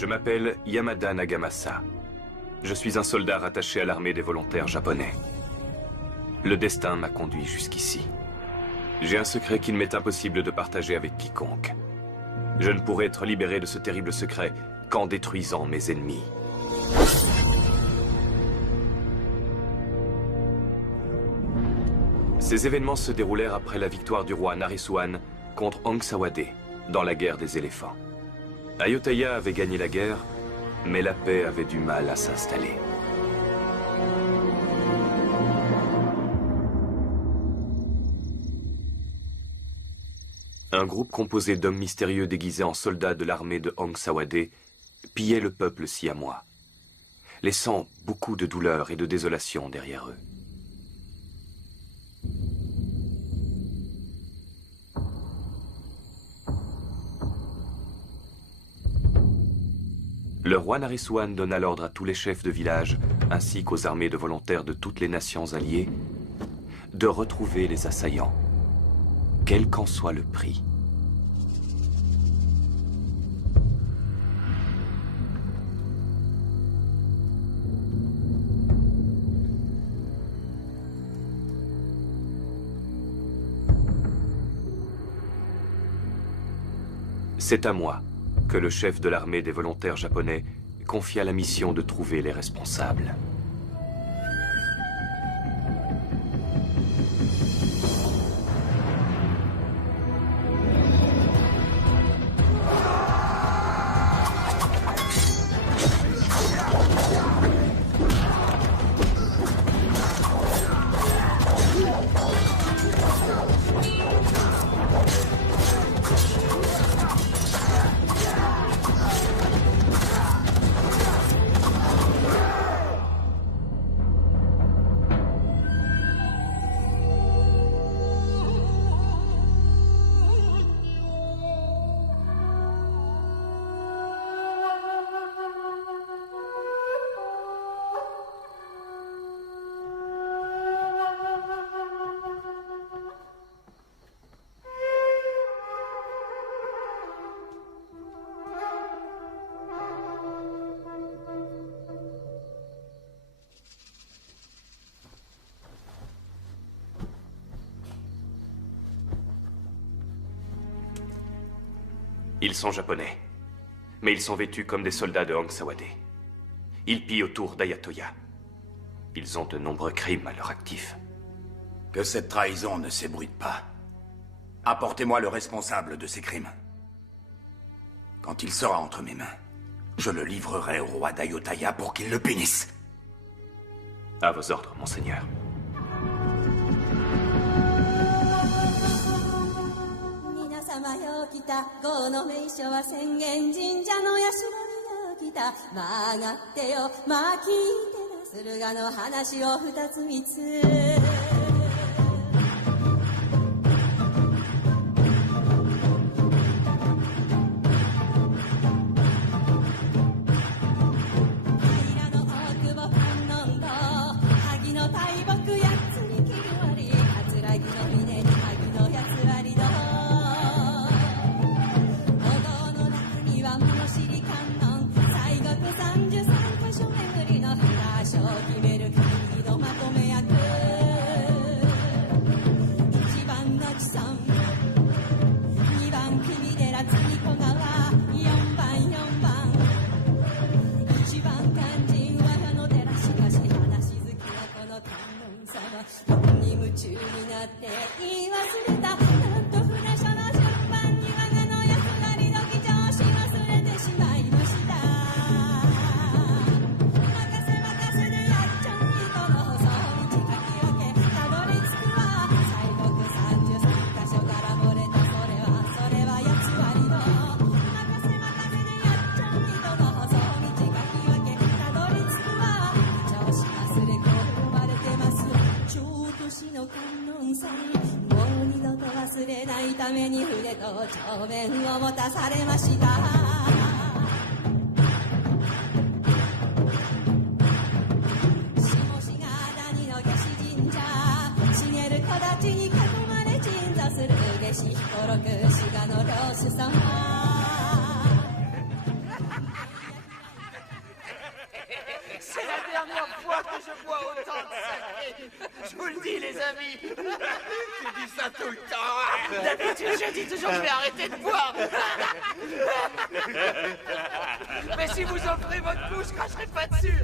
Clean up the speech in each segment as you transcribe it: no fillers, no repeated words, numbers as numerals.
Je m'appelle Yamada Nagamasa. Je suis un soldat rattaché à l'armée des volontaires japonais. Le destin m'a conduit jusqu'ici. J'ai un secret qu'il m'est impossible de partager avec quiconque. Je ne pourrai être libéré de ce terrible secret qu'en détruisant mes ennemis. Ces événements se déroulèrent après la victoire du roi Naresuan contre Aang Sawade dans la guerre des éléphants. Ayutthaya avait gagné la guerre, mais la paix avait du mal à s'installer. Un groupe composé d'hommes mystérieux déguisés en soldats de l'armée de Aang Sawade pillait le peuple siamois, laissant beaucoup de douleur et de désolation derrière eux. Le roi Naresuan donna l'ordre à tous les chefs de village, ainsi qu'aux armées de volontaires de toutes les nations alliées, de retrouver les assaillants, quel qu'en soit le prix. C'est à moi que le chef de l'armée des volontaires japonais confia la mission de trouver les responsables. Ils sont japonais, mais ils sont vêtus comme des soldats de Aang Sawade. Ils pillent autour d'Ayutthaya. Ils ont de nombreux crimes à leur actif. Que cette trahison ne s'ébruite pas. Apportez-moi le responsable de ces crimes. Quand il sera entre mes mains, je le livrerai au roi d'Ayutthaya pour qu'il le punisse. À vos ordres, monseigneur. めに筆と帳面を持たされました下志賀谷の下志神社茂る木立に囲まれ鎮座する下志彦六志賀の領主様C'est la dernière fois que je bois autant de saké. Je vous le dis, les amis. Tu dis ça tout le temps. D'habitude, je dis toujours que je vais arrêter de boire. Mais si vous offrez votre coup, je cracherai pas dessus.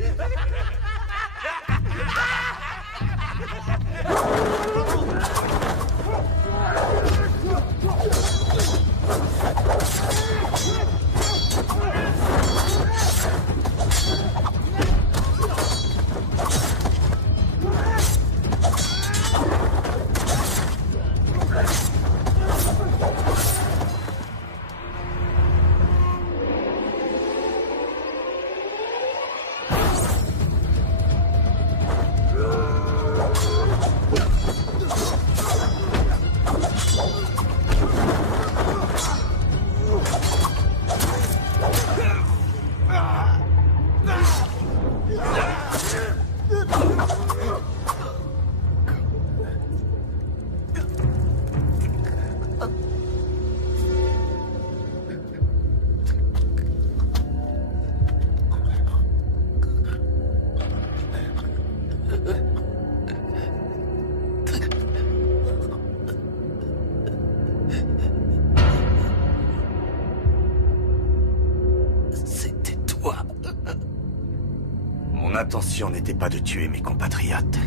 L'intention n'était pas de tuer mes compatriotes.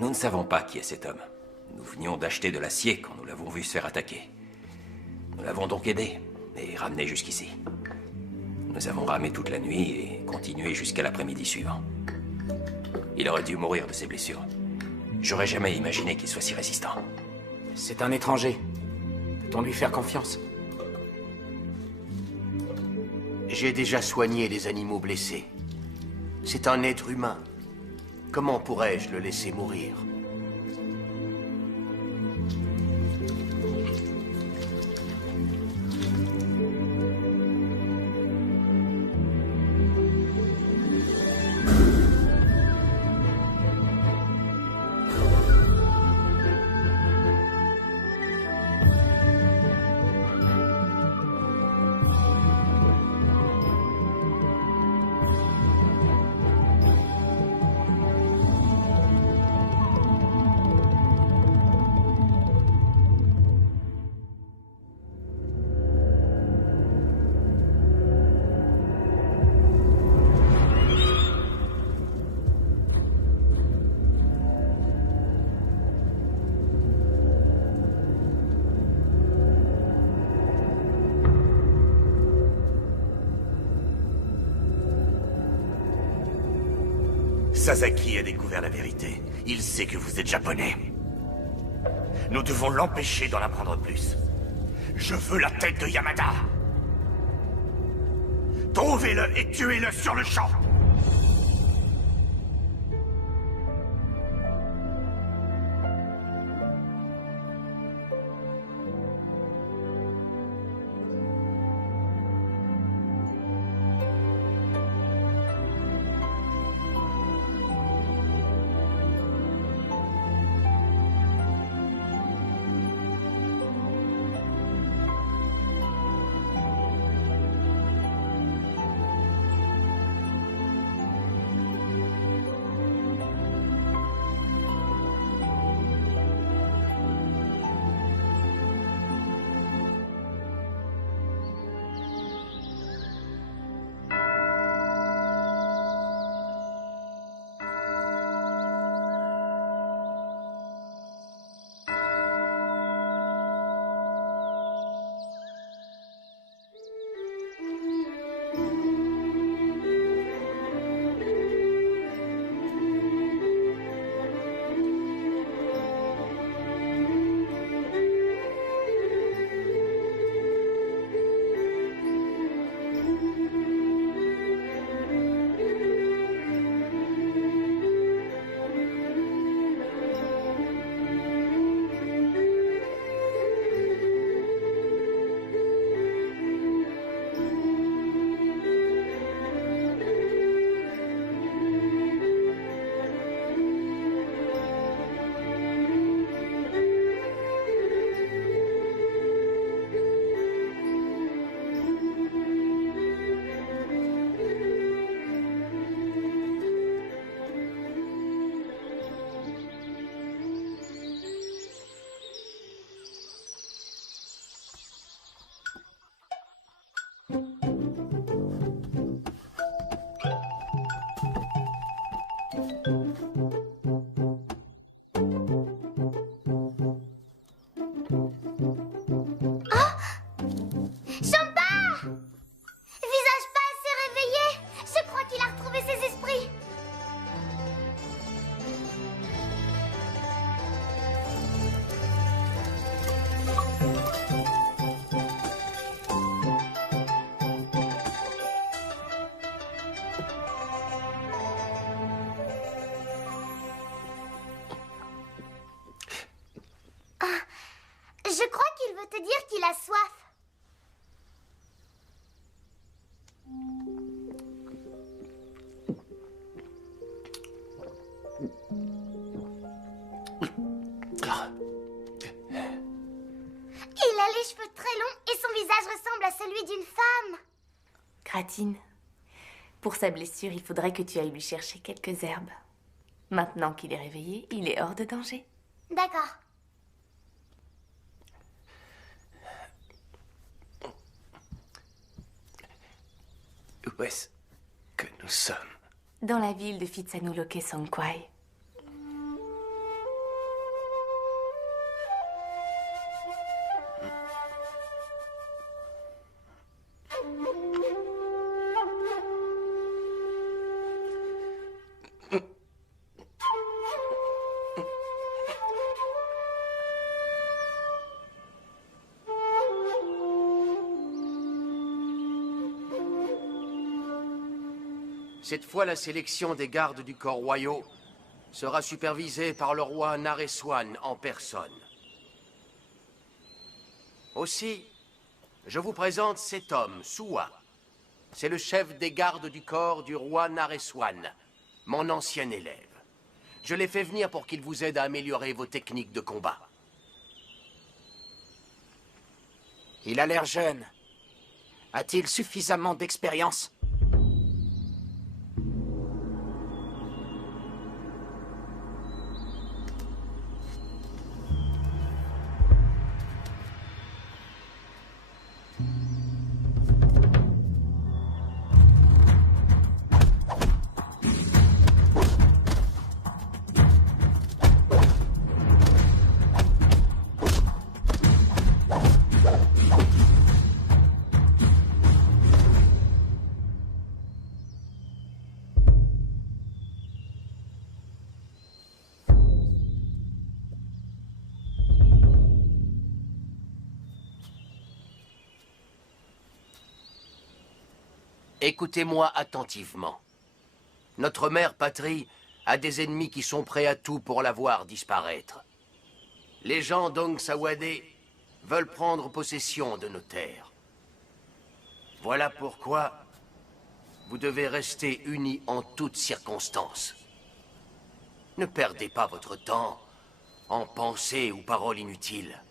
Nous ne savons pas qui est cet homme. Nous venions d'acheter de l'acier quand nous l'avons vu se faire attaquer. Nous l'avons donc aidé et ramené jusqu'ici. Nous avons ramé toute la nuit et continué jusqu'à l'après-midi suivant. Il aurait dû mourir de ses blessures. J'aurais jamais imaginé qu'il soit si résistant. C'est un étranger. Peut-on lui faire confiance? J'ai déjà soigné les animaux blessés. C'est un être humain. Comment pourrais-je le laisser mourir? Sasaki a découvert la vérité. Il sait que vous êtes japonais. Nous devons l'empêcher d'en apprendre plus. Je veux la tête de Yamada. Trouvez-le et tuez-le sur le champ. Je crois qu'il veut te dire qu'il a soif. Il a les cheveux très longs et son visage ressemble à celui d'une femme. Gratine, pour sa blessure, il faudrait que tu ailles lui chercher quelques herbes. Maintenant qu'il est réveillé, il est hors de danger. D'accord. Où est-ce que nous sommes? Dans la ville de Phitsanulok Songkwai. Cette fois, la sélection des gardes du corps royaux sera supervisée par le roi Naresuan en personne. Aussi, je vous présente cet homme, Suwa. C'est le chef des gardes du corps du roi Naresuan, mon ancien élève. Je l'ai fait venir pour qu'il vous aide à améliorer vos techniques de combat. Il a l'air jeune. A-t-il suffisamment d'expérience? Écoutez-moi attentivement. Notre mère patrie a des ennemis qui sont prêts à tout pour la voir disparaître. Les gens d'Ong-Sawade veulent prendre possession de nos terres. Voilà pourquoi vous devez rester unis en toutes circonstances. Ne perdez pas votre temps en pensées ou paroles inutiles.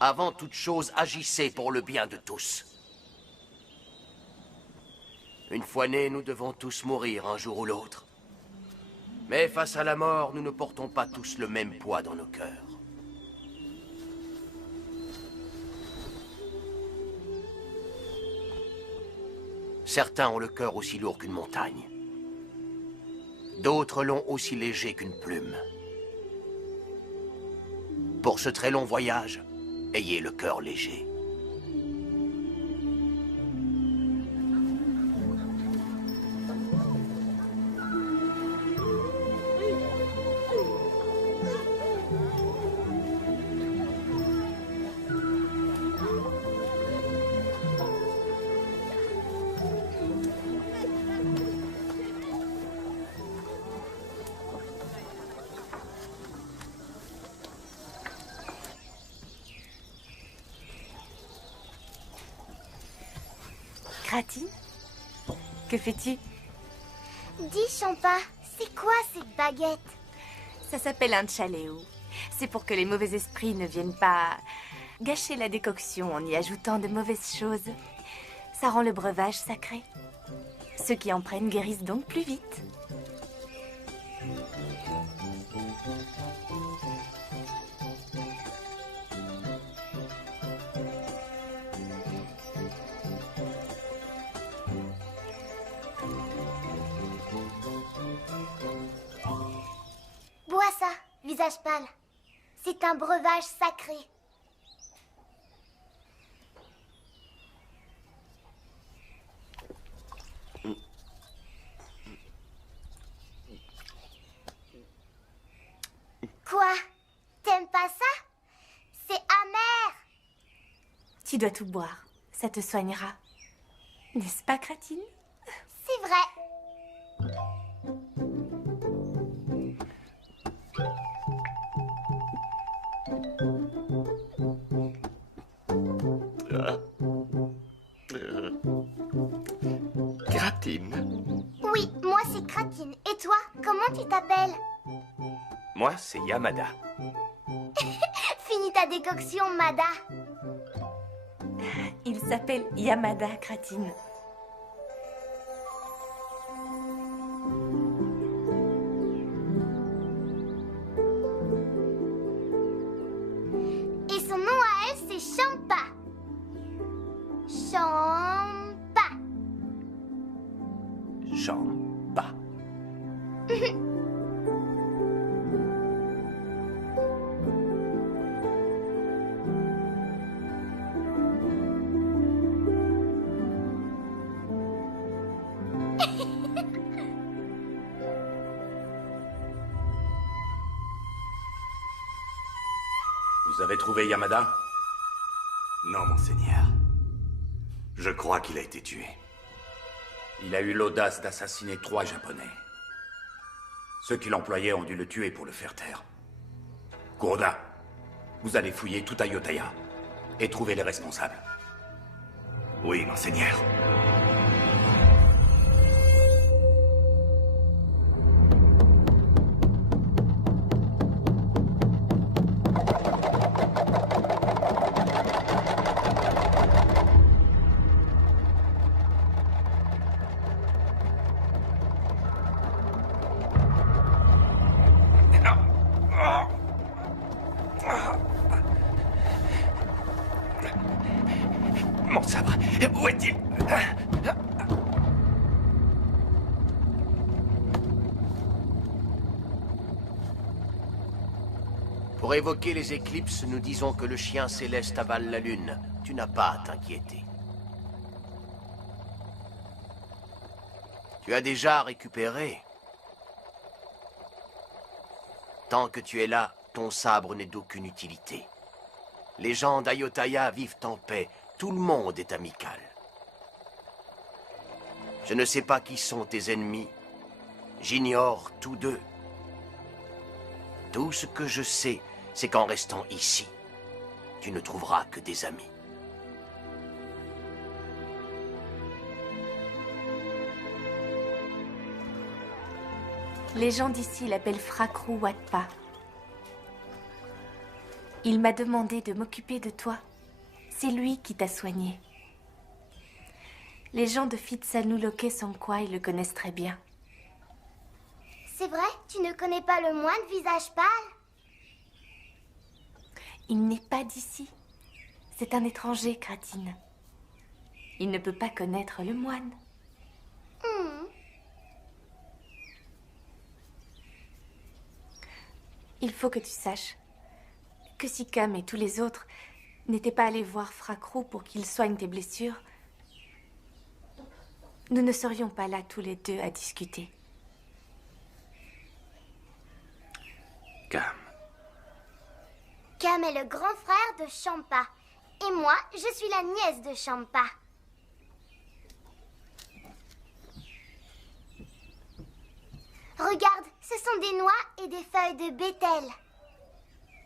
Avant toute chose, agissez pour le bien de tous. Une fois nés, nous devons tous mourir un jour ou l'autre. Mais face à la mort, nous ne portons pas tous le même poids dans nos cœurs. Certains ont le cœur aussi lourd qu'une montagne. D'autres l'ont aussi léger qu'une plume. Pour ce très long voyage, ayez le cœur léger. Gratine, que fais-tu? Dis, Champa, c'est quoi cette baguette? Ça s'appelle un chaléo. C'est pour que les mauvais esprits ne viennent pas gâcher la décoction en y ajoutant de mauvaises choses. Ça rend le breuvage sacré. Ceux qui en prennent guérissent donc plus vite. Bois ça, visage pâle. C'est un breuvage sacré. Quoi? T'aimes pas ça? C'est amer. Tu dois tout boire. Ça te soignera. N'est-ce pas, Gratine? C'est vrai. Gratine. Oui, moi c'est Gratine. Et toi, comment tu t'appelles? Moi, c'est Yamada. Finis ta décoction, Mada. Il s'appelle Yamada, Gratine. Et son nom à elle, c'est Champa. Champa. Champa. Vous avez trouvé Yamada? Non, monseigneur. Je crois qu'il a été tué. Il a eu l'audace d'assassiner 3 Japonais. Ceux qui l'employaient ont dû le tuer pour le faire taire. Kuroda, vous allez fouiller tout Ayutthaya et trouver les responsables. Oui, monseigneur. Mon sabre, où est-il? Pour évoquer les éclipses, nous disons que le chien céleste avale la lune. Tu n'as pas à t'inquiéter. Tu as déjà récupéré. Tant que tu es là, ton sabre n'est d'aucune utilité. Les gens d'Ayutthaya vivent en paix. Tout le monde est amical. Je ne sais pas qui sont tes ennemis. J'ignore tous deux. Tout ce que je sais, c'est qu'en restant ici, tu ne trouveras que des amis. Les gens d'ici l'appellent Frakrou Watpa. Il m'a demandé de m'occuper de toi. C'est lui qui t'a soigné. Les gens de Phitsanulok Songkwai le connaissent très bien. C'est vrai? Tu ne connais pas le moine visage pâle? Il n'est pas d'ici. C'est un étranger, Kratine. Il ne peut pas connaître le moine. Il faut que tu saches que si Cam et tous les autres n'étaient pas allés voir Frakrou pour qu'il soigne tes blessures, nous ne serions pas là tous les deux à discuter. Cam. Cam est le grand frère de Champa. Et moi, je suis la nièce de Champa. Regarde, ce sont des noix et des feuilles de bétel.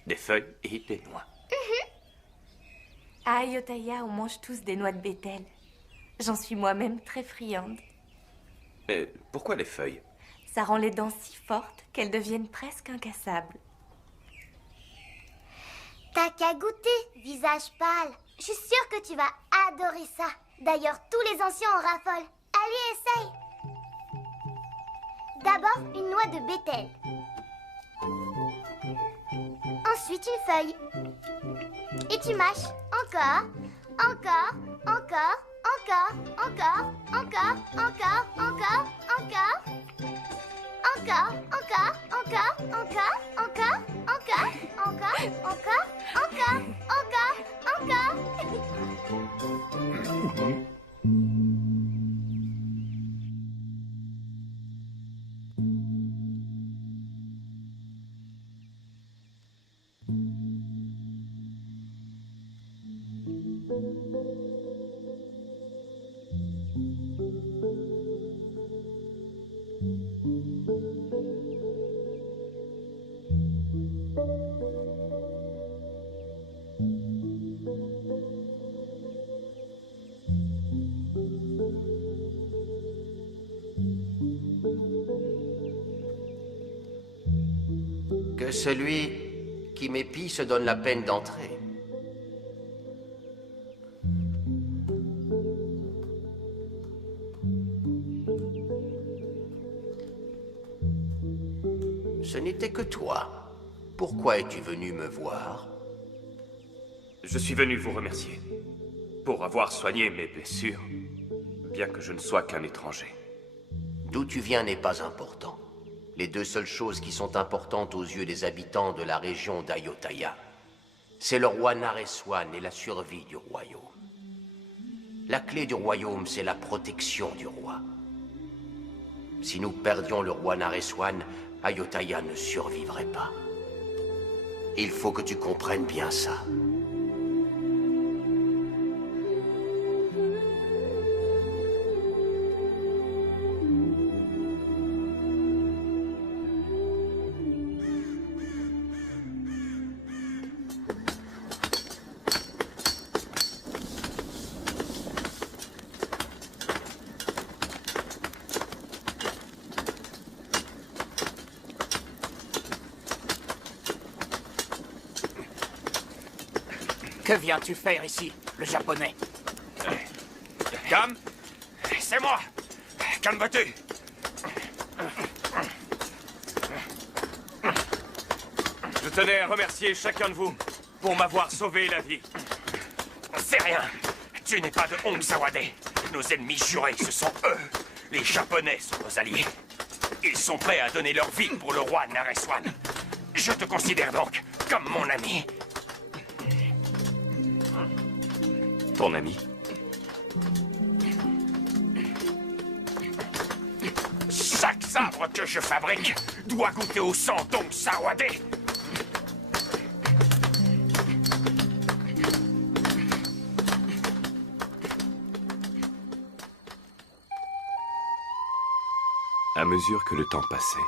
Des feuilles et des noix. À Ayutthaya, on mange tous des noix de bétel. J'en suis moi-même très friande. Mais pourquoi les feuilles? Ça rend les dents si fortes qu'elles deviennent presque incassables. T'as qu'à goûter, visage pâle. Je suis sûre que tu vas adorer ça. D'ailleurs, tous les anciens en raffolent. Allez, essaye. D'abord, une noix de bétel. Ensuite, une feuille. Et tu mâches. Encore, encore, encore, encore, encore, encore, encore, encore, encore. Encore, encore, encore, encore, encore, encore, encore, encore, encore, encore, encore. Que celui qui m'épie se donne la peine d'entrer. Ce n'était que toi. Pourquoi es-tu venu me voir? Je suis venu vous remercier pour avoir soigné mes blessures, bien que je ne sois qu'un étranger. D'où tu viens n'est pas important. Les deux seules choses qui sont importantes aux yeux des habitants de la région d'Ayutthaya, c'est le roi Nareswan et la survie du royaume. La clé du royaume, c'est la protection du roi. Si nous perdions le roi Nareswan, Ayutthaya ne survivrait pas. Il faut que tu comprennes bien ça. Que viens-tu faire ici, le japonais? Cam, c'est moi. Calme-tu. Je tenais à remercier chacun de vous pour m'avoir sauvé la vie. C'est rien. Tu n'es pas de Hong Sawade. Nos ennemis jurés, ce sont eux. Les Japonais sont nos alliés. Ils sont prêts à donner leur vie pour le roi Nareswan. Je te considère donc comme mon ami. Ton ami? Chaque sabre que je fabrique doit goûter au sang d'Hong Sawade. À mesure que le temps passait,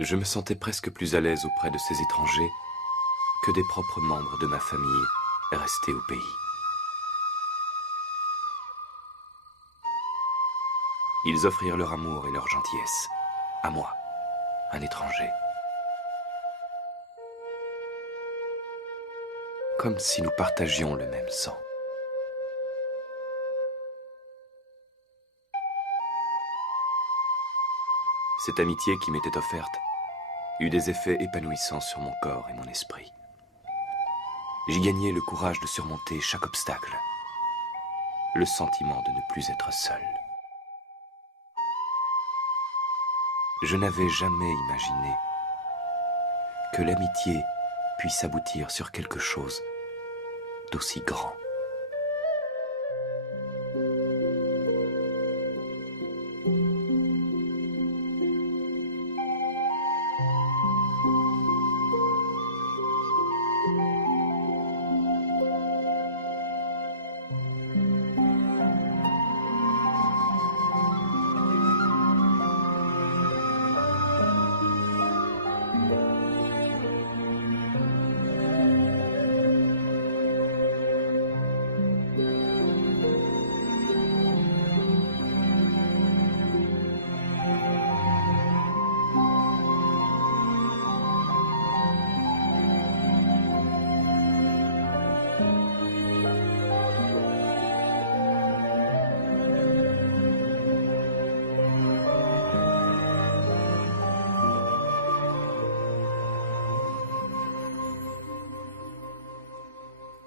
je me sentais presque plus à l'aise auprès de ces étrangers que des propres membres de ma famille restés au pays. Ils offrirent leur amour et leur gentillesse à moi, un étranger. Comme si nous partagions le même sang. Cette amitié qui m'était offerte eut des effets épanouissants sur mon corps et mon esprit. J'y gagnai le courage de surmonter chaque obstacle, le sentiment de ne plus être seul. Je n'avais jamais imaginé que l'amitié puisse aboutir sur quelque chose d'aussi grand.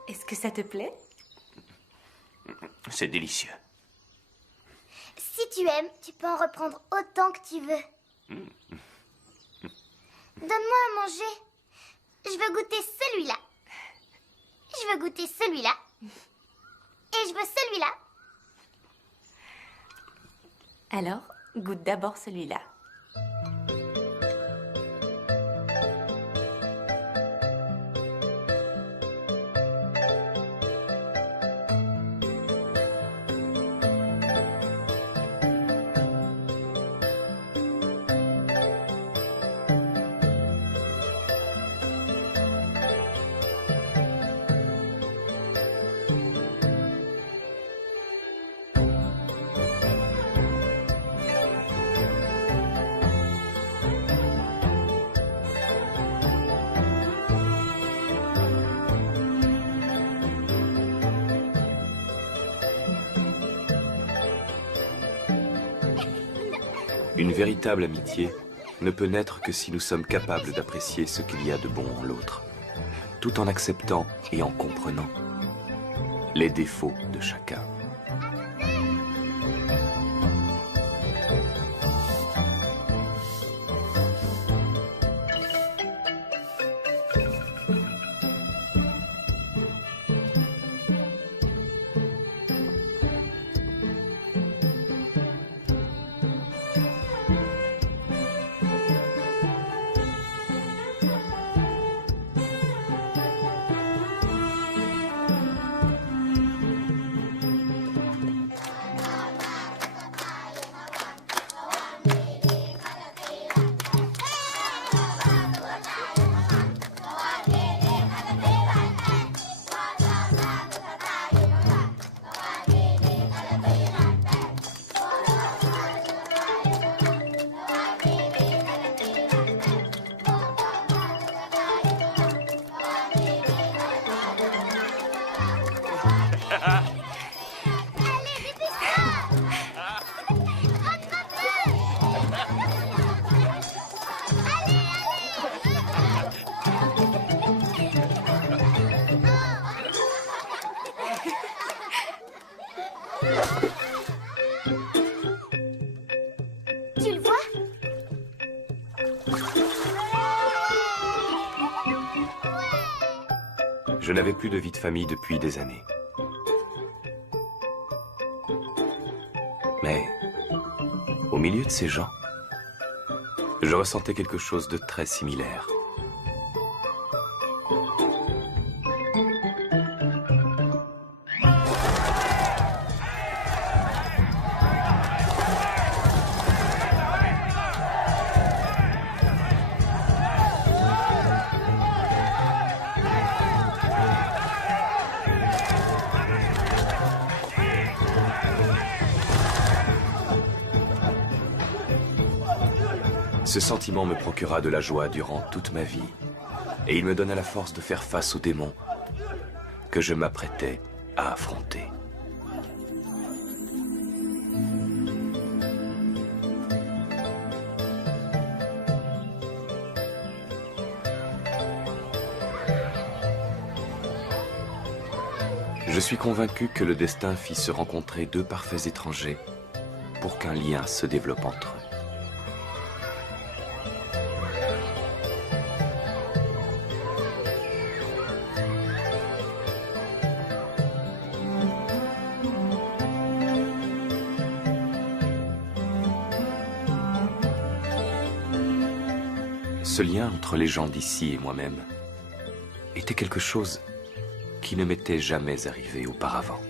Est-ce que ça te plaît? C'est délicieux. Si tu aimes, tu peux en reprendre autant que tu veux. Donne-moi à manger. Je veux goûter celui-là. Je veux goûter celui-là. Et je veux celui-là. Alors, goûte d'abord celui-là. Une véritable amitié ne peut naître que si nous sommes capables d'apprécier ce qu'il y a de bon en l'autre, tout en acceptant et en comprenant les défauts de chacun. Tu le vois? Je n'avais plus de vie de famille depuis des années. Mais, au milieu de ces gens, je ressentais quelque chose de très similaire. Ce sentiment me procura de la joie durant toute ma vie, et il me donna la force de faire face aux démons que je m'apprêtais à affronter. Je suis convaincu que le destin fit se rencontrer deux parfaits étrangers pour qu'un lien se développe entre eux. Ce lien entre les gens d'ici et moi-même était quelque chose qui ne m'était jamais arrivé auparavant.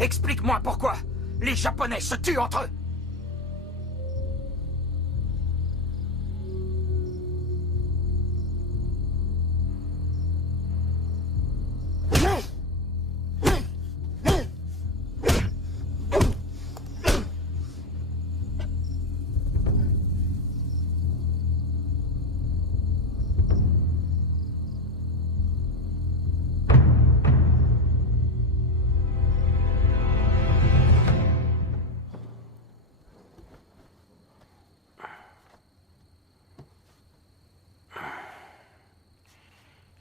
Explique-moi pourquoi les Japonais se tuent entre eux.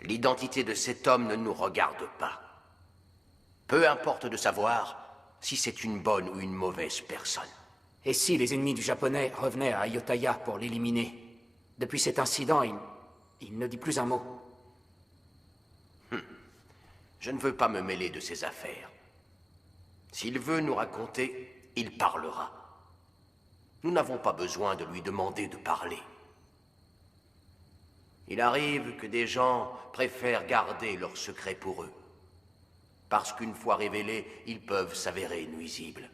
L'identité de cet homme ne nous regarde pas. Peu importe de savoir si c'est une bonne ou une mauvaise personne. Et si les ennemis du Japonais revenaient à Ayutthaya pour l'éliminer? Depuis cet incident, il ne dit plus un mot. Je ne veux pas me mêler de ses affaires. S'il veut nous raconter, il parlera. Nous n'avons pas besoin de lui demander de parler. Il arrive que des gens préfèrent garder leurs secrets pour eux. Parce qu'une fois révélés, ils peuvent s'avérer nuisibles.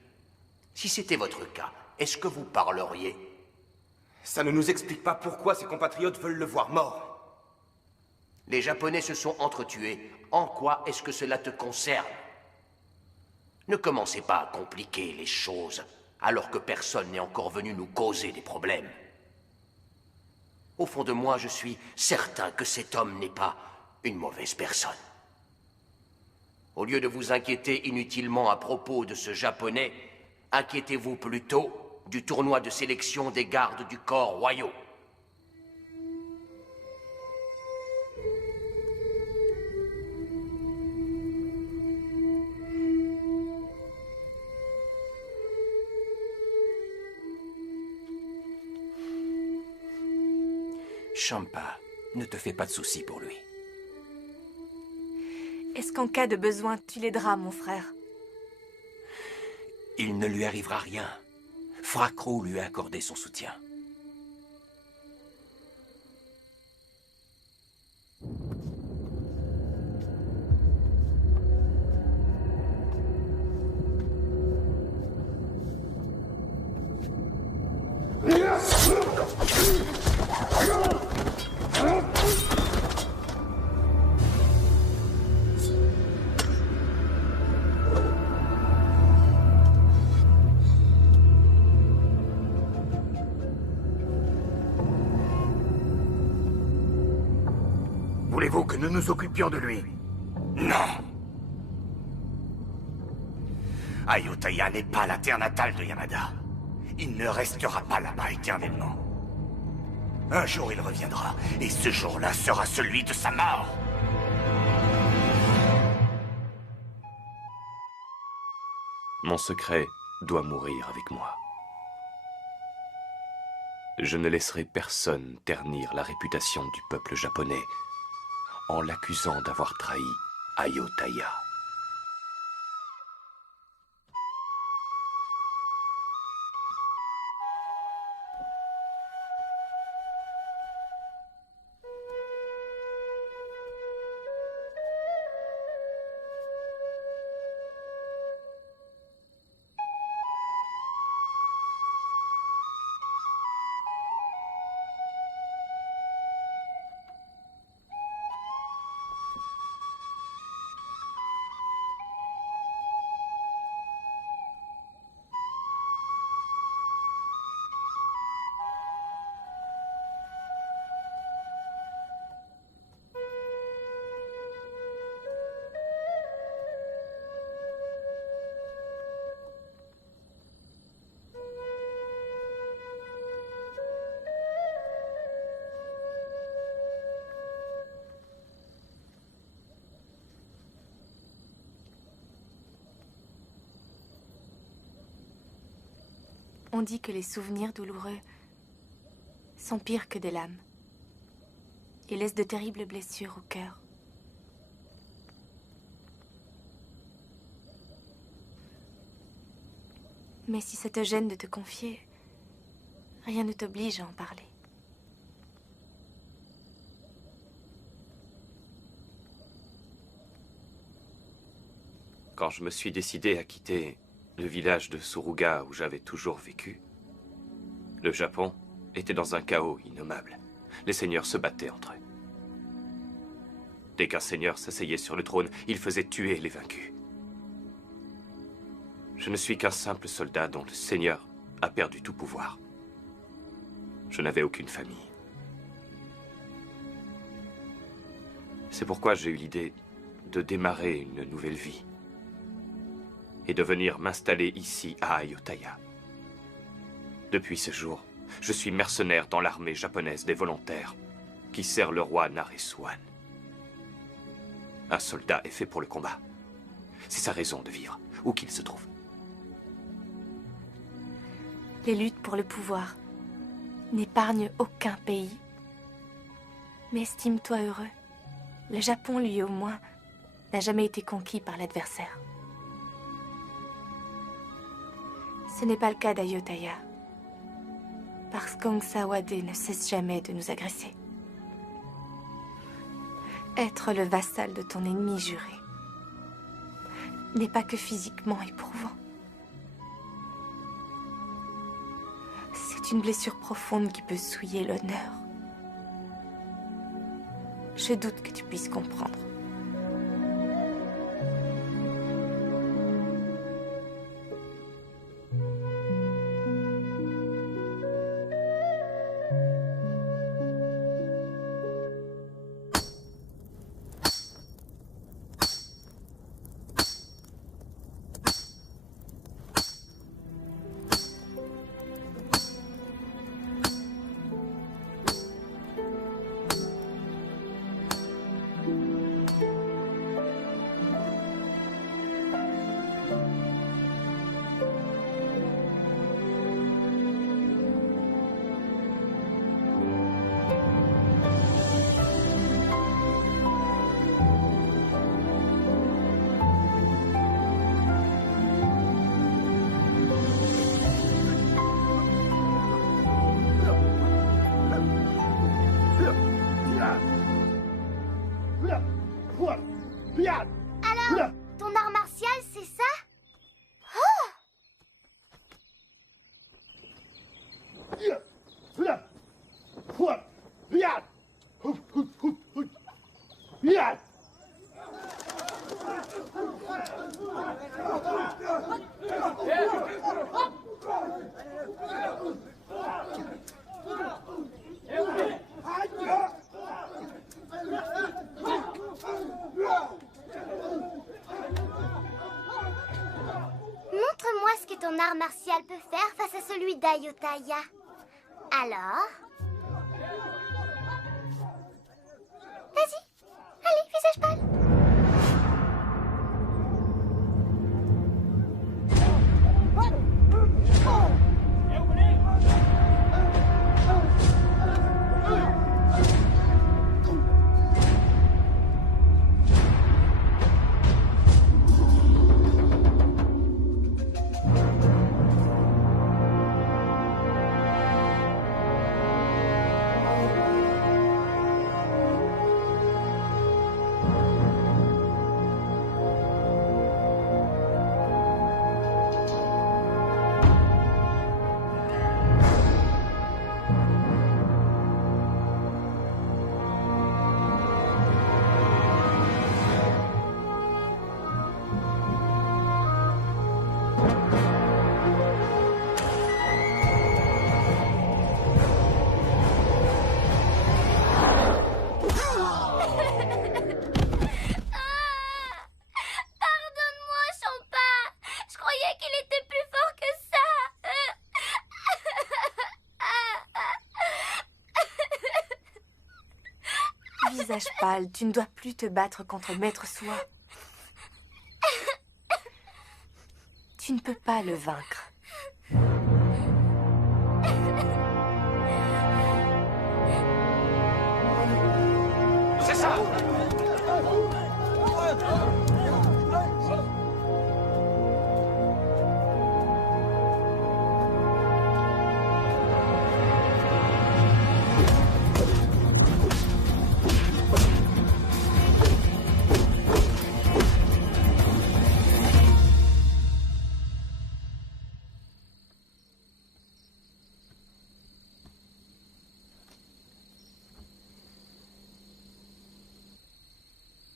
Si c'était votre cas, est-ce que vous parleriez? Ça ne nous explique pas pourquoi ses compatriotes veulent le voir mort. Les Japonais se sont entretués. En quoi est-ce que cela te concerne? Ne commencez pas à compliquer les choses, alors que personne n'est encore venu nous causer des problèmes. Au fond de moi, je suis certain que cet homme n'est pas une mauvaise personne. Au lieu de vous inquiéter inutilement à propos de ce Japonais, inquiétez-vous plutôt du tournoi de sélection des gardes du corps royaux. Champa, ne te fais pas de soucis pour lui. Est-ce qu'en cas de besoin, tu l'aideras, mon frère? Il ne lui arrivera rien. Fracro lui a accordé son soutien. Voulez-vous que nous nous occupions de lui? Non. Ayutthaya n'est pas la terre natale de Yamada. Il ne restera pas là-bas éternellement. Un jour il reviendra, et ce jour-là sera celui de sa mort. Mon secret doit mourir avec moi. Je ne laisserai personne ternir la réputation du peuple japonais en l'accusant d'avoir trahi Ayutthaya. On dit que les souvenirs douloureux sont pires que des lames et laissent de terribles blessures au cœur. Mais si ça te gêne de te confier, rien ne t'oblige à en parler. Quand je me suis décidé à quitter le village de Suruga où j'avais toujours vécu, le Japon était dans un chaos innommable. Les seigneurs se battaient entre eux. Dès qu'un seigneur s'asseyait sur le trône, il faisait tuer les vaincus. Je ne suis qu'un simple soldat dont le seigneur a perdu tout pouvoir. Je n'avais aucune famille. C'est pourquoi j'ai eu l'idée de démarrer une nouvelle vie et de venir m'installer ici à Ayutthaya. Depuis ce jour, je suis mercenaire dans l'armée japonaise des volontaires qui sert le roi Naresuan. Un soldat est fait pour le combat. C'est sa raison de vivre, où qu'il se trouve. Les luttes pour le pouvoir n'épargnent aucun pays. Mais estime-toi heureux. Le Japon, lui au moins, n'a jamais été conquis par l'adversaire. Ce n'est pas le cas d'Ayutthaya, parce qu'Angsawade ne cesse jamais de nous agresser. Être le vassal de ton ennemi juré n'est pas que physiquement éprouvant. C'est une blessure profonde qui peut souiller l'honneur. Je doute que tu puisses comprendre. Alors, ton art martial, c'est ça? Oh! Montre-moi ce que ton art martial peut faire face à celui d'Ayutthaya. Alors? Vas-y, allez, visage pâle. Visage pâle, tu ne dois plus te battre contre Maître Soi. Tu ne peux pas le vaincre. C'est ça!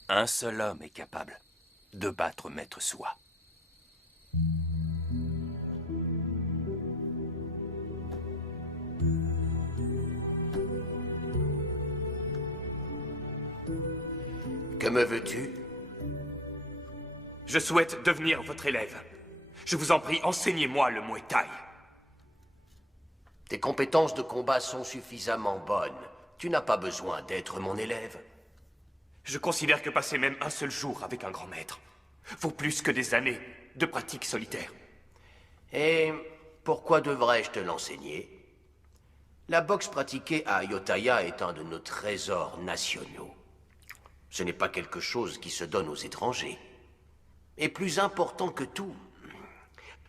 Un seul homme est capable de battre Maître Soi. Que me veux-tu? Je souhaite devenir votre élève. Je vous en prie, enseignez-moi le Muay Thai. Tes compétences de combat sont suffisamment bonnes. Tu n'as pas besoin d'être mon élève. Je considère que passer même un seul jour avec un grand maître vaut plus que des années de pratique solitaire. Et pourquoi devrais-je te l'enseigner? La boxe pratiquée à Ayutthaya est un de nos trésors nationaux. Ce n'est pas quelque chose qui se donne aux étrangers. Et plus important que tout,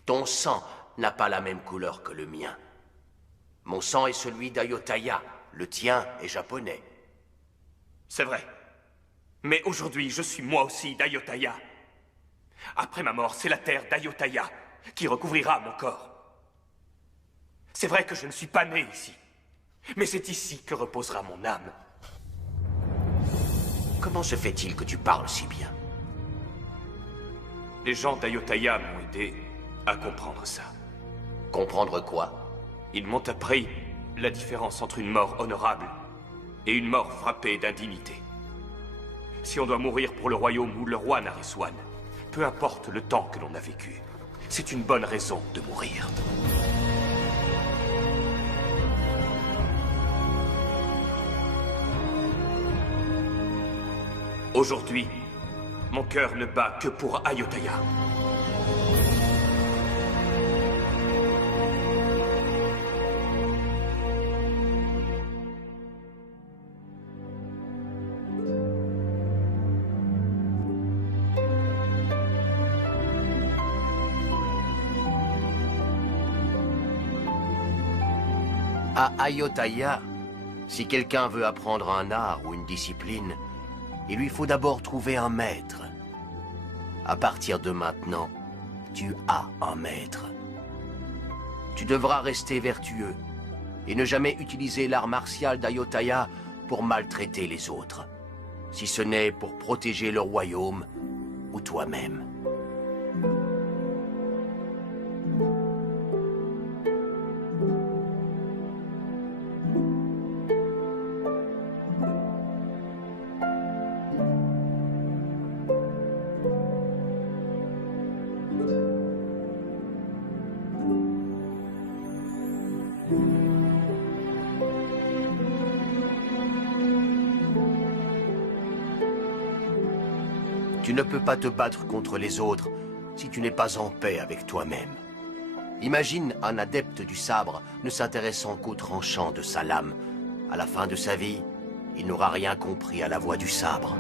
ton sang n'a pas la même couleur que le mien. Mon sang est celui d'Ayutthaya, le tien est japonais. C'est vrai. Mais aujourd'hui, je suis moi aussi d'Ayutthaya. Après ma mort, c'est la terre d'Ayutthaya qui recouvrira mon corps. C'est vrai que je ne suis pas né ici. Mais c'est ici que reposera mon âme. Comment se fait-il que tu parles si bien? Les gens d'Ayutthaya m'ont aidé à comprendre ça. Comprendre quoi? Ils m'ont appris la différence entre une mort honorable et une mort frappée d'indignité. Si on doit mourir pour le royaume ou le roi Naresuan, peu importe le temps que l'on a vécu, c'est une bonne raison de mourir. Aujourd'hui, mon cœur ne bat que pour Ayutthaya. À Ayutthaya, si quelqu'un veut apprendre un art ou une discipline, il lui faut d'abord trouver un maître. À partir de maintenant, tu as un maître. Tu devras rester vertueux et ne jamais utiliser l'art martial d'Ayutthaya pour maltraiter les autres, si ce n'est pour protéger le royaume ou toi-même. Tu ne peux pas te battre contre les autres si tu n'es pas en paix avec toi-même. Imagine un adepte du sabre ne s'intéressant qu'au tranchant de sa lame. À la fin de sa vie, il n'aura rien compris à la voie du sabre.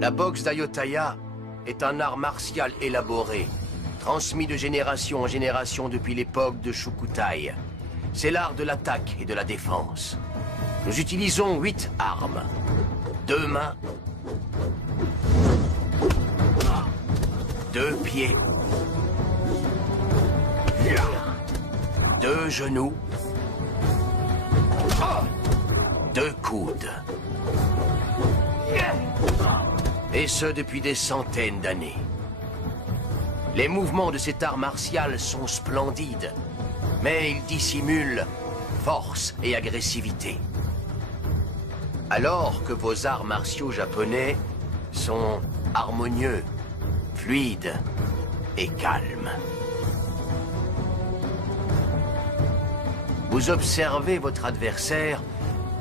La boxe d'Ayutthaya est un art martial élaboré, transmis de génération en génération depuis l'époque de Shukutai. C'est l'art de l'attaque et de la défense. Nous utilisons 8 armes. 2 mains, 2 pieds, 2 genoux, 2 coudes. Et ce depuis des centaines d'années. Les mouvements de cet art martial sont splendides, mais ils dissimulent force et agressivité. Alors que vos arts martiaux japonais sont harmonieux, fluides et calmes. Vous observez votre adversaire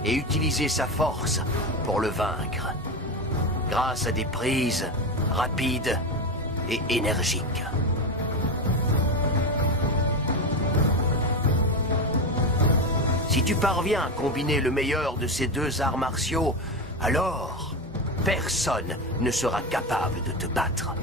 et utilisez sa force pour le vaincre, grâce à des prises rapides et énergiques. Si tu parviens à combiner le meilleur de ces 2 arts martiaux, alors personne ne sera capable de te battre.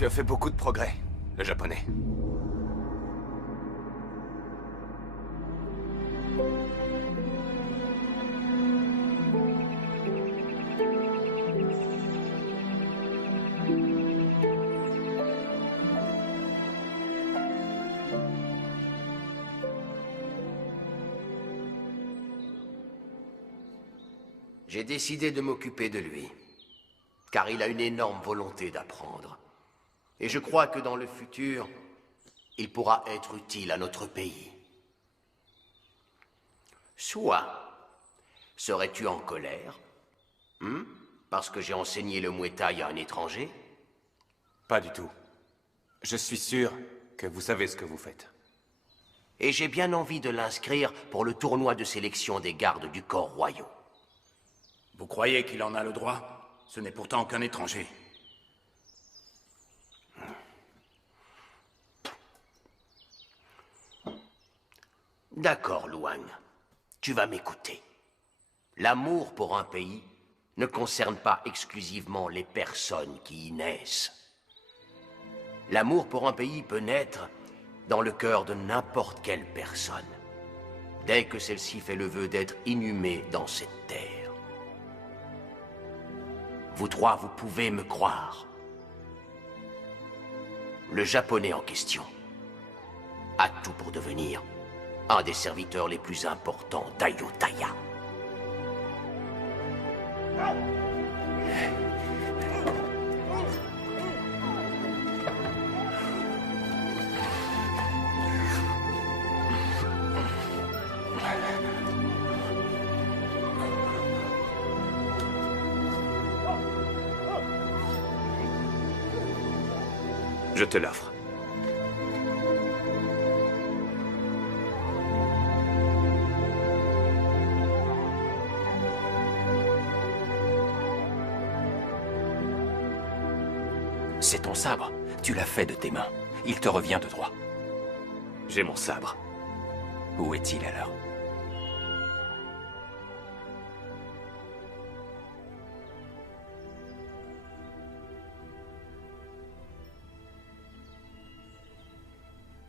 Tu as fait beaucoup de progrès, le japonais. J'ai décidé de m'occuper de lui, car il a une énorme volonté d'apprendre. Et je crois que dans le futur, il pourra être utile à notre pays. Soit, serais-tu en colère parce que j'ai enseigné le Muay Thai à un étranger? Pas du tout. Je suis sûr que vous savez ce que vous faites. Et j'ai bien envie de l'inscrire pour le tournoi de sélection des gardes du corps royaux. Vous croyez qu'il en a le droit? Ce n'est pourtant qu'un étranger. D'accord, Luang. Tu vas m'écouter. L'amour pour un pays ne concerne pas exclusivement les personnes qui y naissent. L'amour pour un pays peut naître dans le cœur de n'importe quelle personne, dès que celle-ci fait le vœu d'être inhumée dans cette terre. Vous trois, vous pouvez me croire. Le Japonais en question a tout pour devenir un des serviteurs les plus importants d'Ayutthaya. Je te l'offre. C'est ton sabre. Tu l'as fait de tes mains. Il te revient de droit. J'ai mon sabre. Où est-il alors?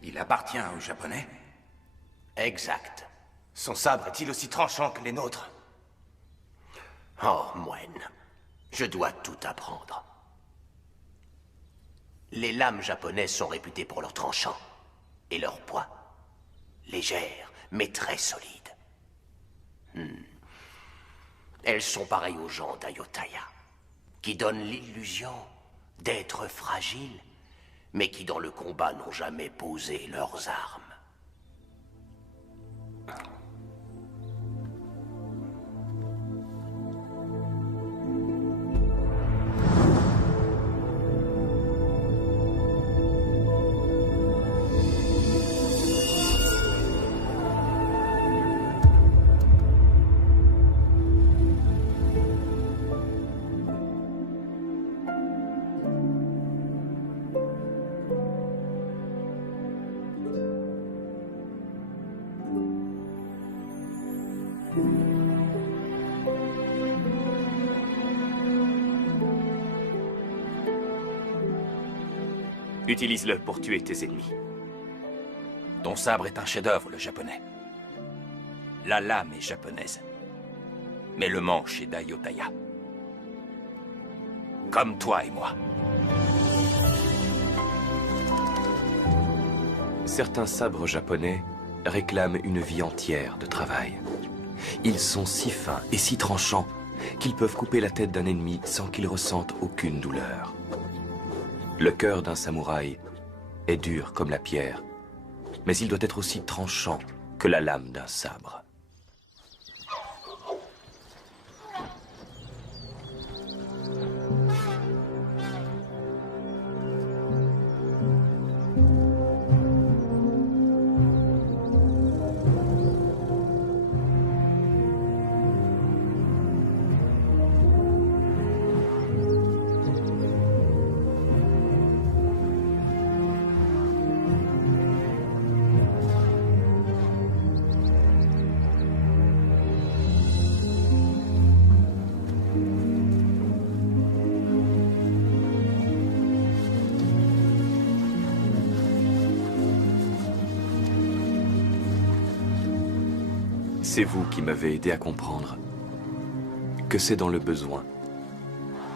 Il appartient aux Japonais? Exact. Son sabre est-il aussi tranchant que les nôtres? Oh, moine, je dois tout apprendre. Les lames japonaises sont réputées pour leur tranchant et leur poids. Légères, mais très solides. Elles sont pareilles aux gens d'Ayutthaya, qui donnent l'illusion d'être fragiles, mais qui dans le combat n'ont jamais posé leurs armes. Utilise-le pour tuer tes ennemis. Ton sabre est un chef-d'œuvre, le japonais. La lame est japonaise. Mais le manche est d'Ayutthaya. Comme toi et moi. Certains sabres japonais réclament une vie entière de travail. Ils sont si fins et si tranchants qu'ils peuvent couper la tête d'un ennemi sans qu'il ressente aucune douleur. Le cœur d'un samouraï est dur comme la pierre, mais il doit être aussi tranchant que la lame d'un sabre. C'est vous qui m'avez aidé à comprendre que c'est dans le besoin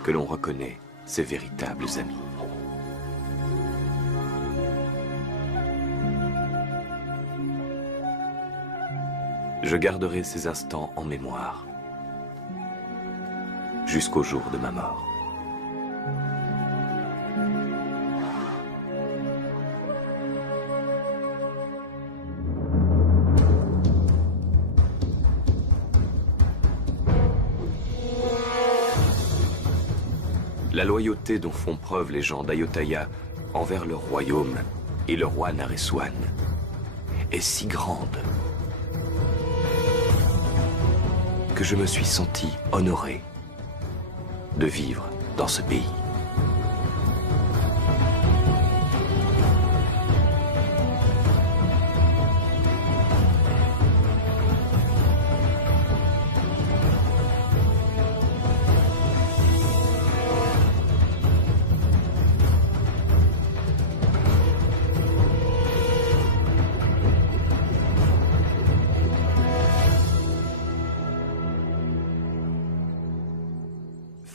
que l'on reconnaît ses véritables amis. Je garderai ces instants en mémoire jusqu'au jour de ma mort. La loyauté dont font preuve les gens d'Ayutthaya envers leur royaume et le roi Naresuan est si grande que je me suis senti honoré de vivre dans ce pays.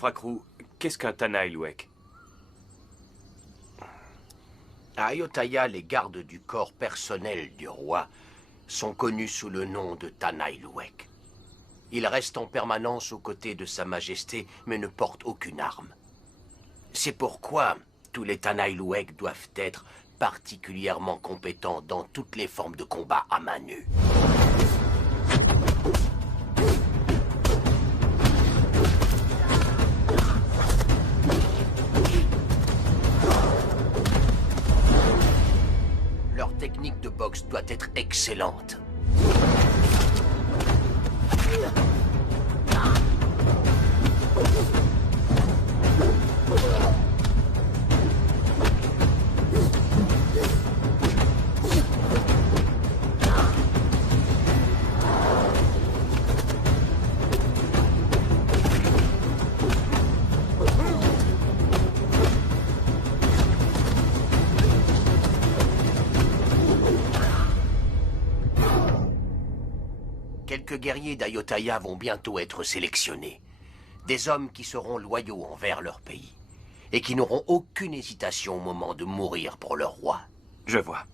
Frakrou, qu'est-ce qu'un Tanaïlouek? À Ayutthaya, les gardes du corps personnel du roi sont connus sous le nom de Tanaïlouek. Ils restent en permanence aux côtés de Sa Majesté, mais ne portent aucune arme. C'est pourquoi tous les Tanaïlouek doivent être particulièrement compétents dans toutes les formes de combat à main nue. Leur technique de boxe doit être excellente. Quelques guerriers d'Ayutthaya vont bientôt être sélectionnés. Des hommes qui seront loyaux envers leur pays et qui n'auront aucune hésitation au moment de mourir pour leur roi. Je vois.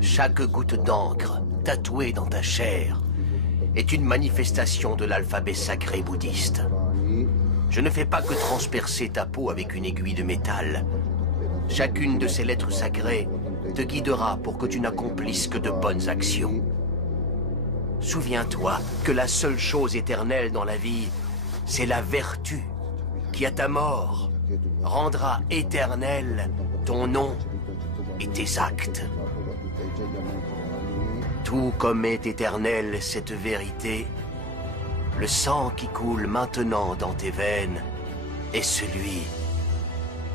Chaque goutte d'encre tatouée dans ta chair est une manifestation de l'alphabet sacré bouddhiste. Je ne fais pas que transpercer ta peau avec une aiguille de métal. Chacune de ces lettres sacrées te guidera pour que tu n'accomplisses que de bonnes actions. Souviens-toi que la seule chose éternelle dans la vie, c'est la vertu qui, à ta mort, rendra éternel ton nom et tes actes. Tout comme est éternelle cette vérité, le sang qui coule maintenant dans tes veines est celui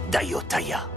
d'Ayutthaya.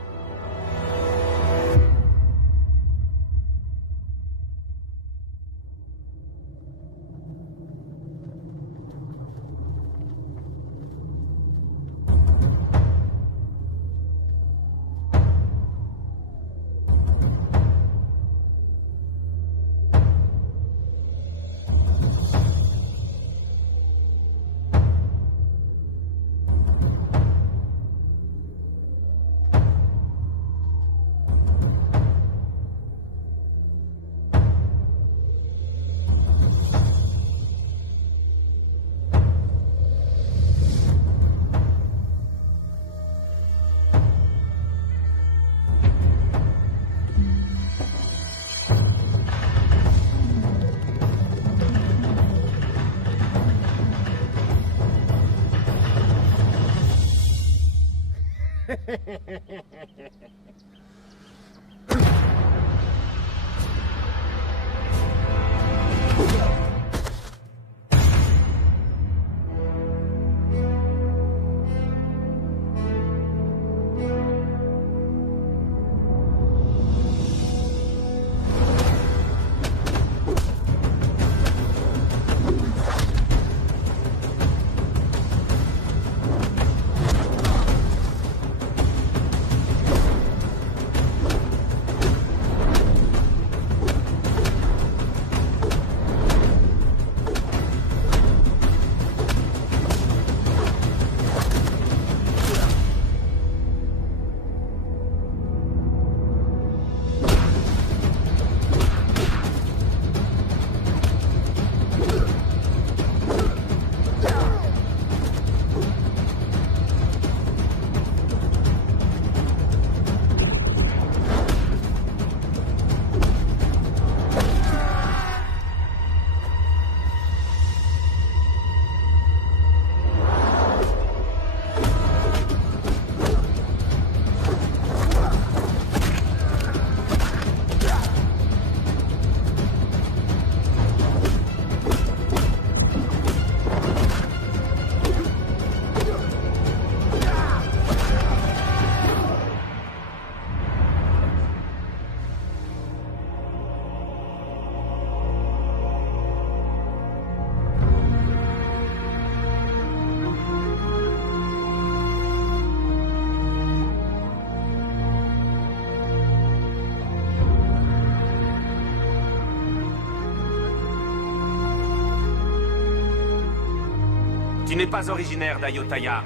Tu n'es pas originaire d'Ayutthaya.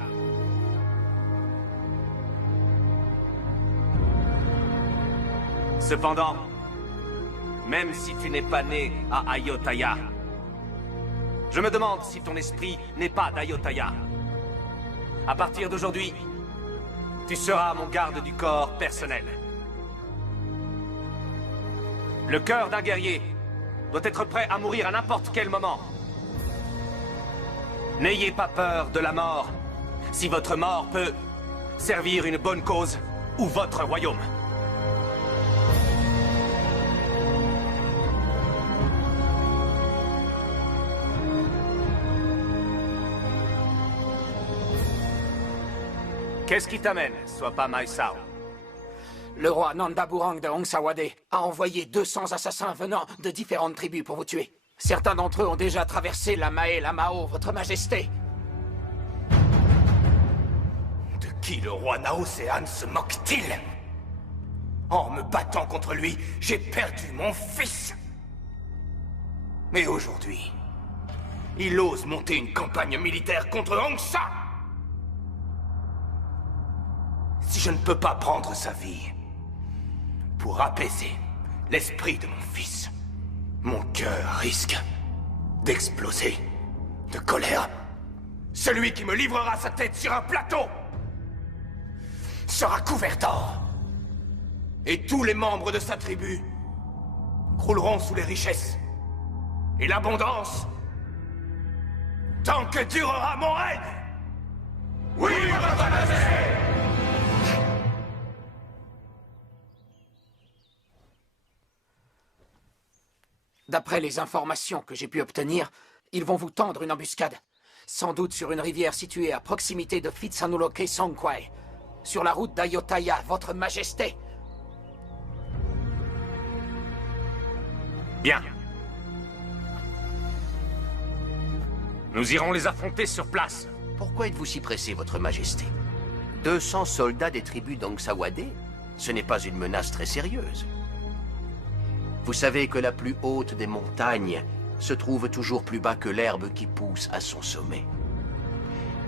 Cependant, même si tu n'es pas né à Ayutthaya, je me demande si ton esprit n'est pas d'Ayutthaya. À partir d'aujourd'hui, tu seras mon garde du corps personnel. Le cœur d'un guerrier doit être prêt à mourir à n'importe quel moment. N'ayez pas peur de la mort, si votre mort peut servir une bonne cause ou votre royaume. Qu'est-ce qui t'amène, sois pas Maesao? Le roi Nandaburang de Hongsawade a envoyé 200 assassins venant de différentes tribus pour vous tuer. Certains d'entre eux ont déjà traversé la Mae et la Mao, votre majesté. De qui le roi Naosean se moque-t-il? En me battant contre lui, j'ai perdu mon fils. Mais aujourd'hui, il ose monter une campagne militaire contre Hongsa. Si je ne peux pas prendre sa vie, pour apaiser l'esprit de mon fils, mon cœur risque d'exploser de colère. Celui qui me livrera sa tête sur un plateau sera couvert d'or. Et tous les membres de sa tribu crouleront sous les richesses et l'abondance tant que durera mon règne. Oui, votre majesté! D'après les informations que j'ai pu obtenir, ils vont vous tendre une embuscade. Sans doute sur une rivière située à proximité de Phitsanulok Songkhwai. Sur la route d'Ayutthaya, votre majesté. Bien. Nous irons les affronter sur place. Pourquoi êtes-vous si pressé, votre majesté? 200 soldats des tribus d'Hongsawade? Ce n'est pas une menace très sérieuse. Vous savez que la plus haute des montagnes se trouve toujours plus bas que l'herbe qui pousse à son sommet.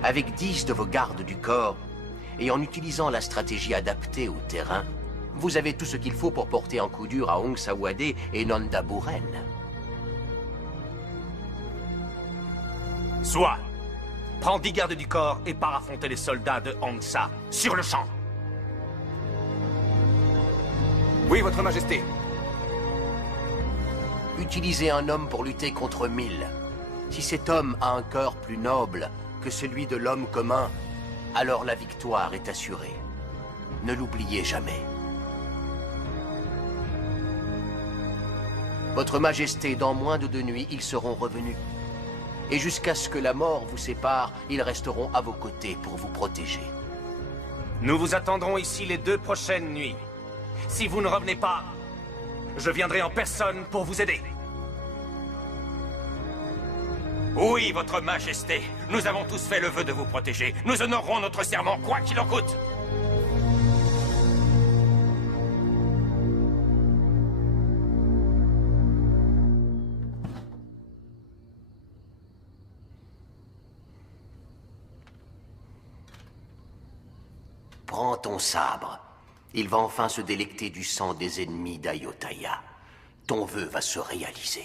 Avec 10 de vos gardes du corps, et en utilisant la stratégie adaptée au terrain, vous avez tout ce qu'il faut pour porter un coup dur à Hongsawade et Nandaburen. Soit, prends 10 gardes du corps et pars affronter les soldats de Hongsa, sur le champ. Oui, votre majesté. Utilisez un homme pour lutter contre 1000. Si cet homme a un cœur plus noble que celui de l'homme commun, alors la victoire est assurée. Ne l'oubliez jamais. Votre Majesté, dans moins de 2 nuits, ils seront revenus. Et jusqu'à ce que la mort vous sépare, ils resteront à vos côtés pour vous protéger. Nous vous attendrons ici les 2 prochaines nuits. Si vous ne revenez pas, je viendrai en personne pour vous aider. Oui, votre majesté, nous avons tous fait le vœu de vous protéger. Nous honorerons notre serment, quoi qu'il en coûte. Prends ton sabre. Il va enfin se délecter du sang des ennemis d'Ayutthaya. Ton vœu va se réaliser.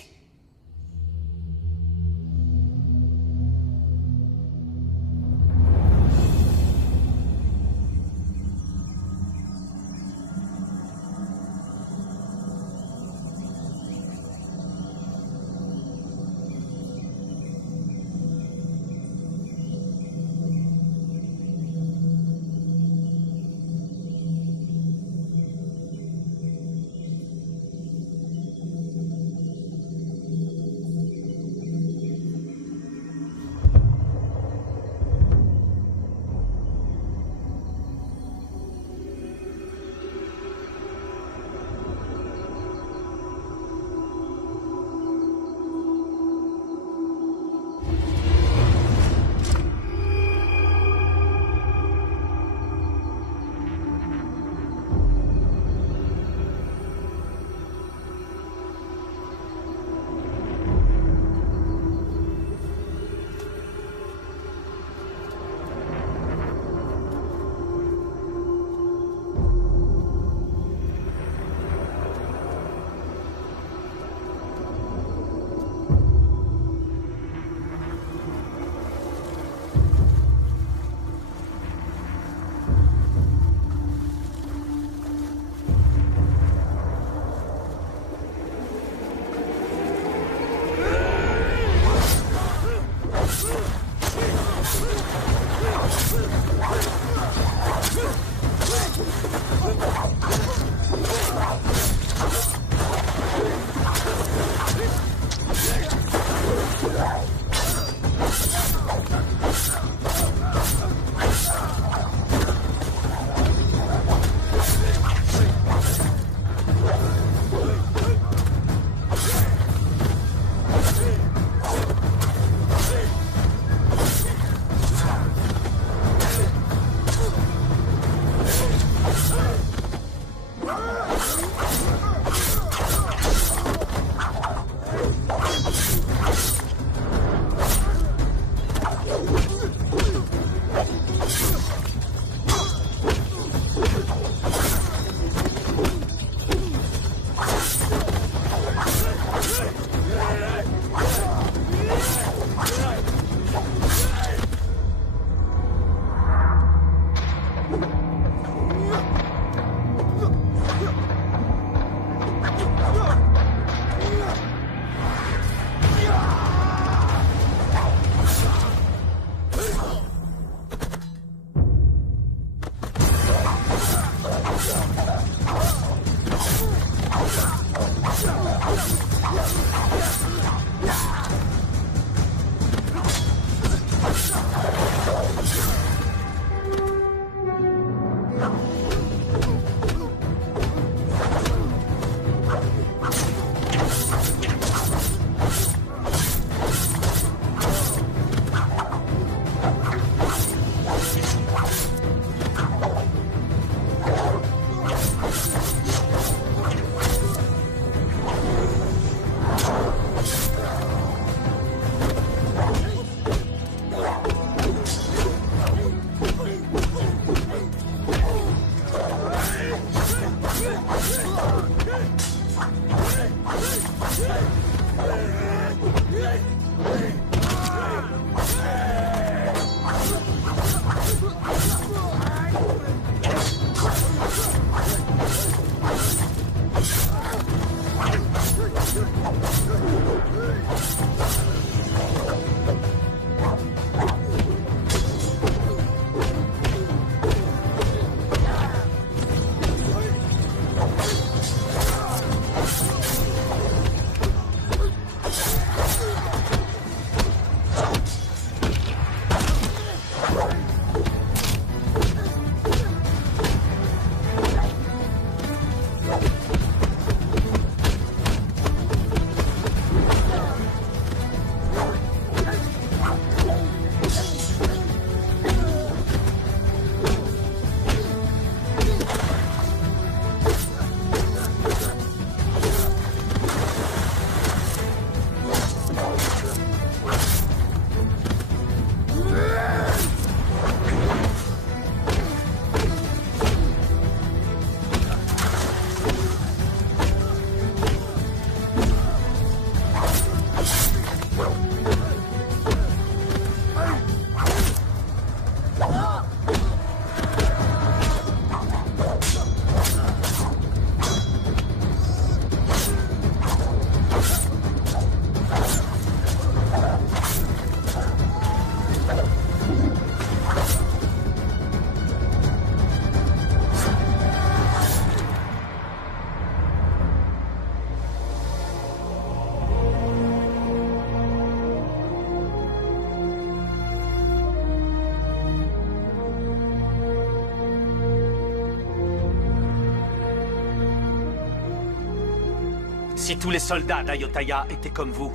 Si tous les soldats d'Ayutthaya étaient comme vous,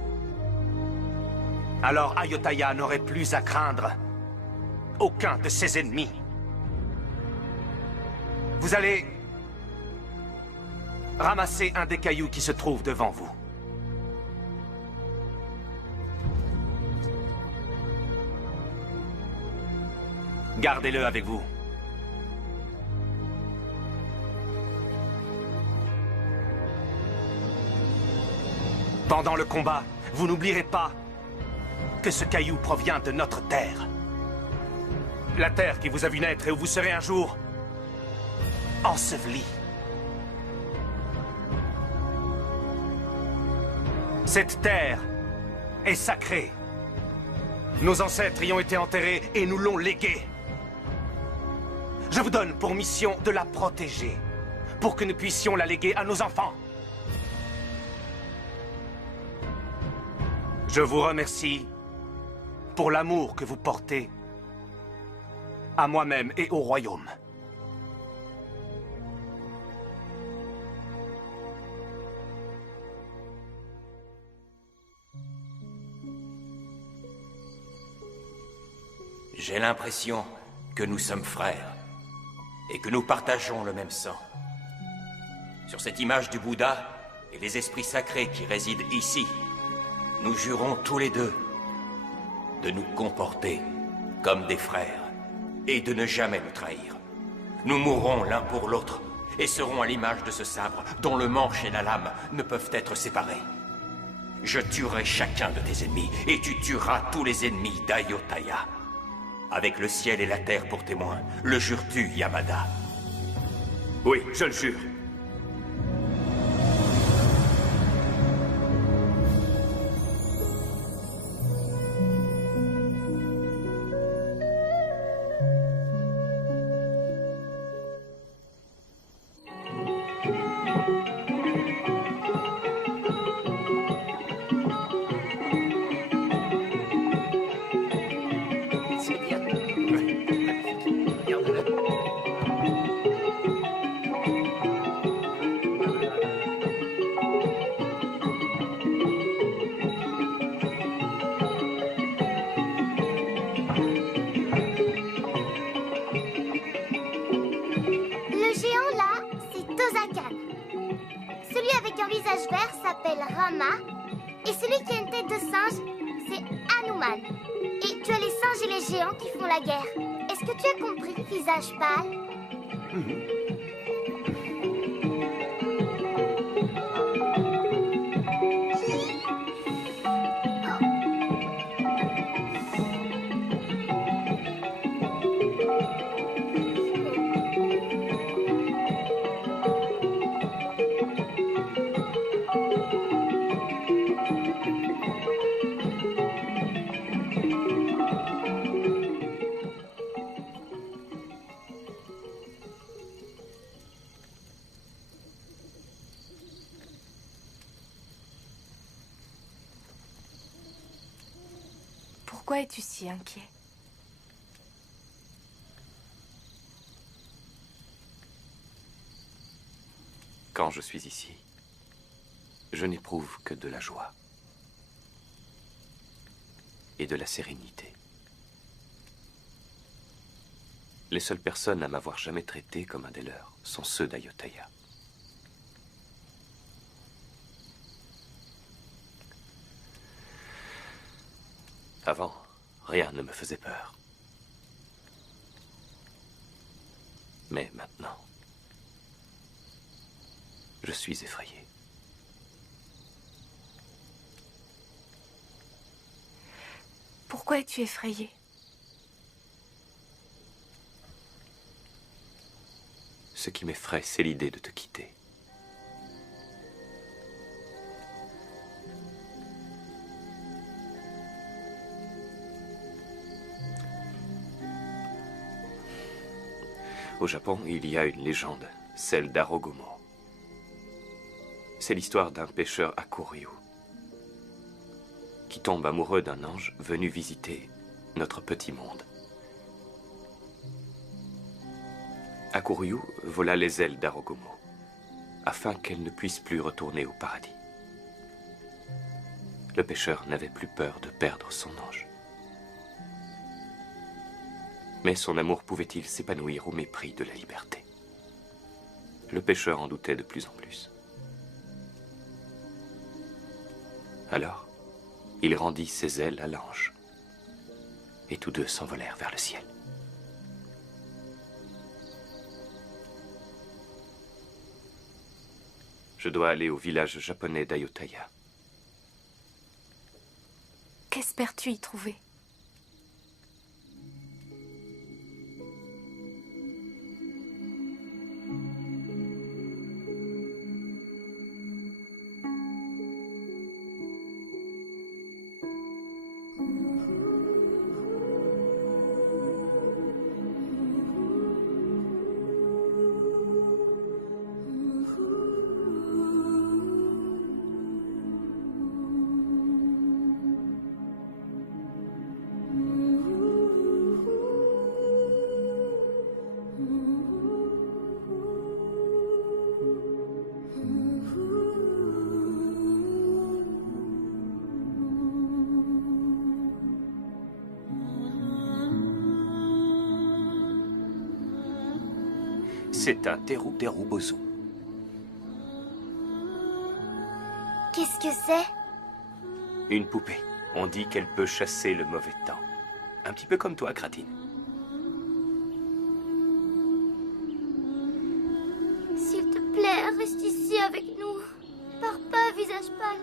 alors Ayutthaya n'aurait plus à craindre aucun de ses ennemis. Vous allez ramasser un des cailloux qui se trouve devant vous. Gardez-le avec vous. Pendant le combat, vous n'oublierez pas que ce caillou provient de notre terre. La terre qui vous a vu naître et où vous serez un jour enseveli. Cette terre est sacrée. Nos ancêtres y ont été enterrés et nous l'ont léguée. Je vous donne pour mission de la protéger, pour que nous puissions la léguer à nos enfants. Je vous remercie pour l'amour que vous portez à moi-même et au royaume. J'ai l'impression que nous sommes frères et que nous partageons le même sang. Sur cette image du Bouddha et les esprits sacrés qui résident ici, nous jurons tous les deux de nous comporter comme des frères et de ne jamais nous trahir. Nous mourrons l'un pour l'autre et serons à l'image de ce sabre dont le manche et la lame ne peuvent être séparés. Je tuerai chacun de tes ennemis et tu tueras tous les ennemis d'Ayutthaya. Avec le ciel et la terre pour témoins, le jures-tu, Yamada? Oui, je le jure. Le géant là, c'est Tozakan. Celui avec un visage vert s'appelle Rama. Et celui qui a une tête de singe, c'est Hanuman. Et tu as les singes et les géants qui font la guerre. Est-ce que tu as compris, visage pâle? Pourquoi es-tu si inquiet? Quand je suis ici, je n'éprouve que de la joie et de la sérénité. Les seules personnes à m'avoir jamais traité comme un des leurs sont ceux d'Ayutthaya. Avant, rien ne me faisait peur. Mais maintenant, je suis effrayé. Pourquoi es-tu effrayé? Ce qui m'effraie, c'est l'idée de te quitter. Au Japon, il y a une légende, celle d'Arogomo. C'est l'histoire d'un pêcheur Hakuryu qui tombe amoureux d'un ange venu visiter notre petit monde. Hakuryu vola les ailes d'Arogomo afin qu'elle ne puisse plus retourner au paradis. Le pêcheur n'avait plus peur de perdre son ange. Mais son amour pouvait-il s'épanouir au mépris de la liberté? Le pêcheur en doutait de plus en plus. Alors, il rendit ses ailes à l'ange, et tous deux s'envolèrent vers le ciel. Je dois aller au village japonais d'Ayutthaya. Qu'espères-tu y trouver? C'est un Teru Bozu. Qu'est-ce que c'est? Une poupée. On dit qu'elle peut chasser le mauvais temps. Un petit peu comme toi, Kratine. S'il te plaît, reste ici avec nous. Pars pas, visage pâle.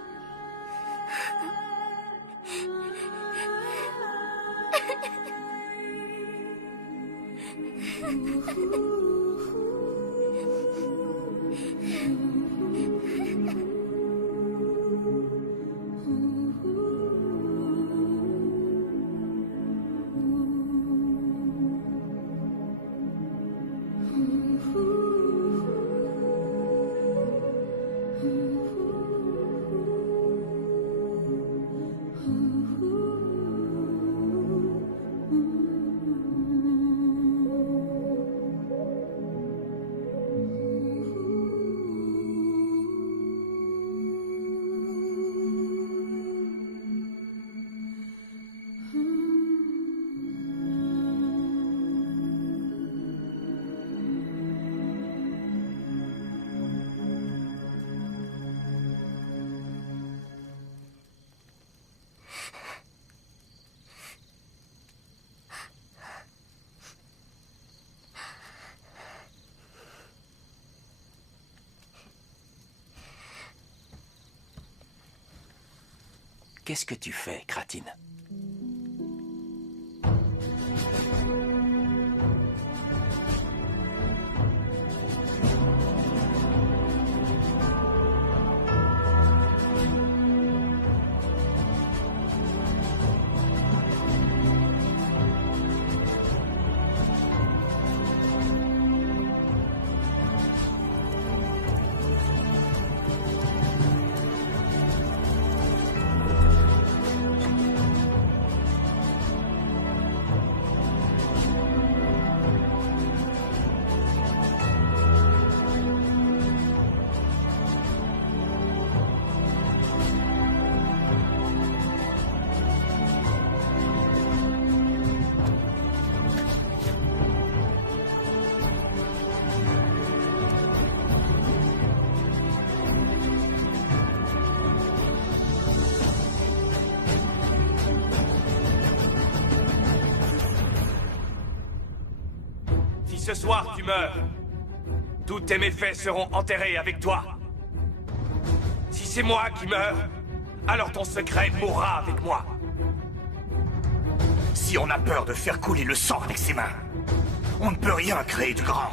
Qu'est-ce que tu fais, Kratine? Ce soir, tu meurs. Tous tes méfaits seront enterrés avec toi. Si c'est moi qui meurs, alors ton secret mourra avec moi. Si on a peur de faire couler le sang avec ses mains, on ne peut rien créer de grand.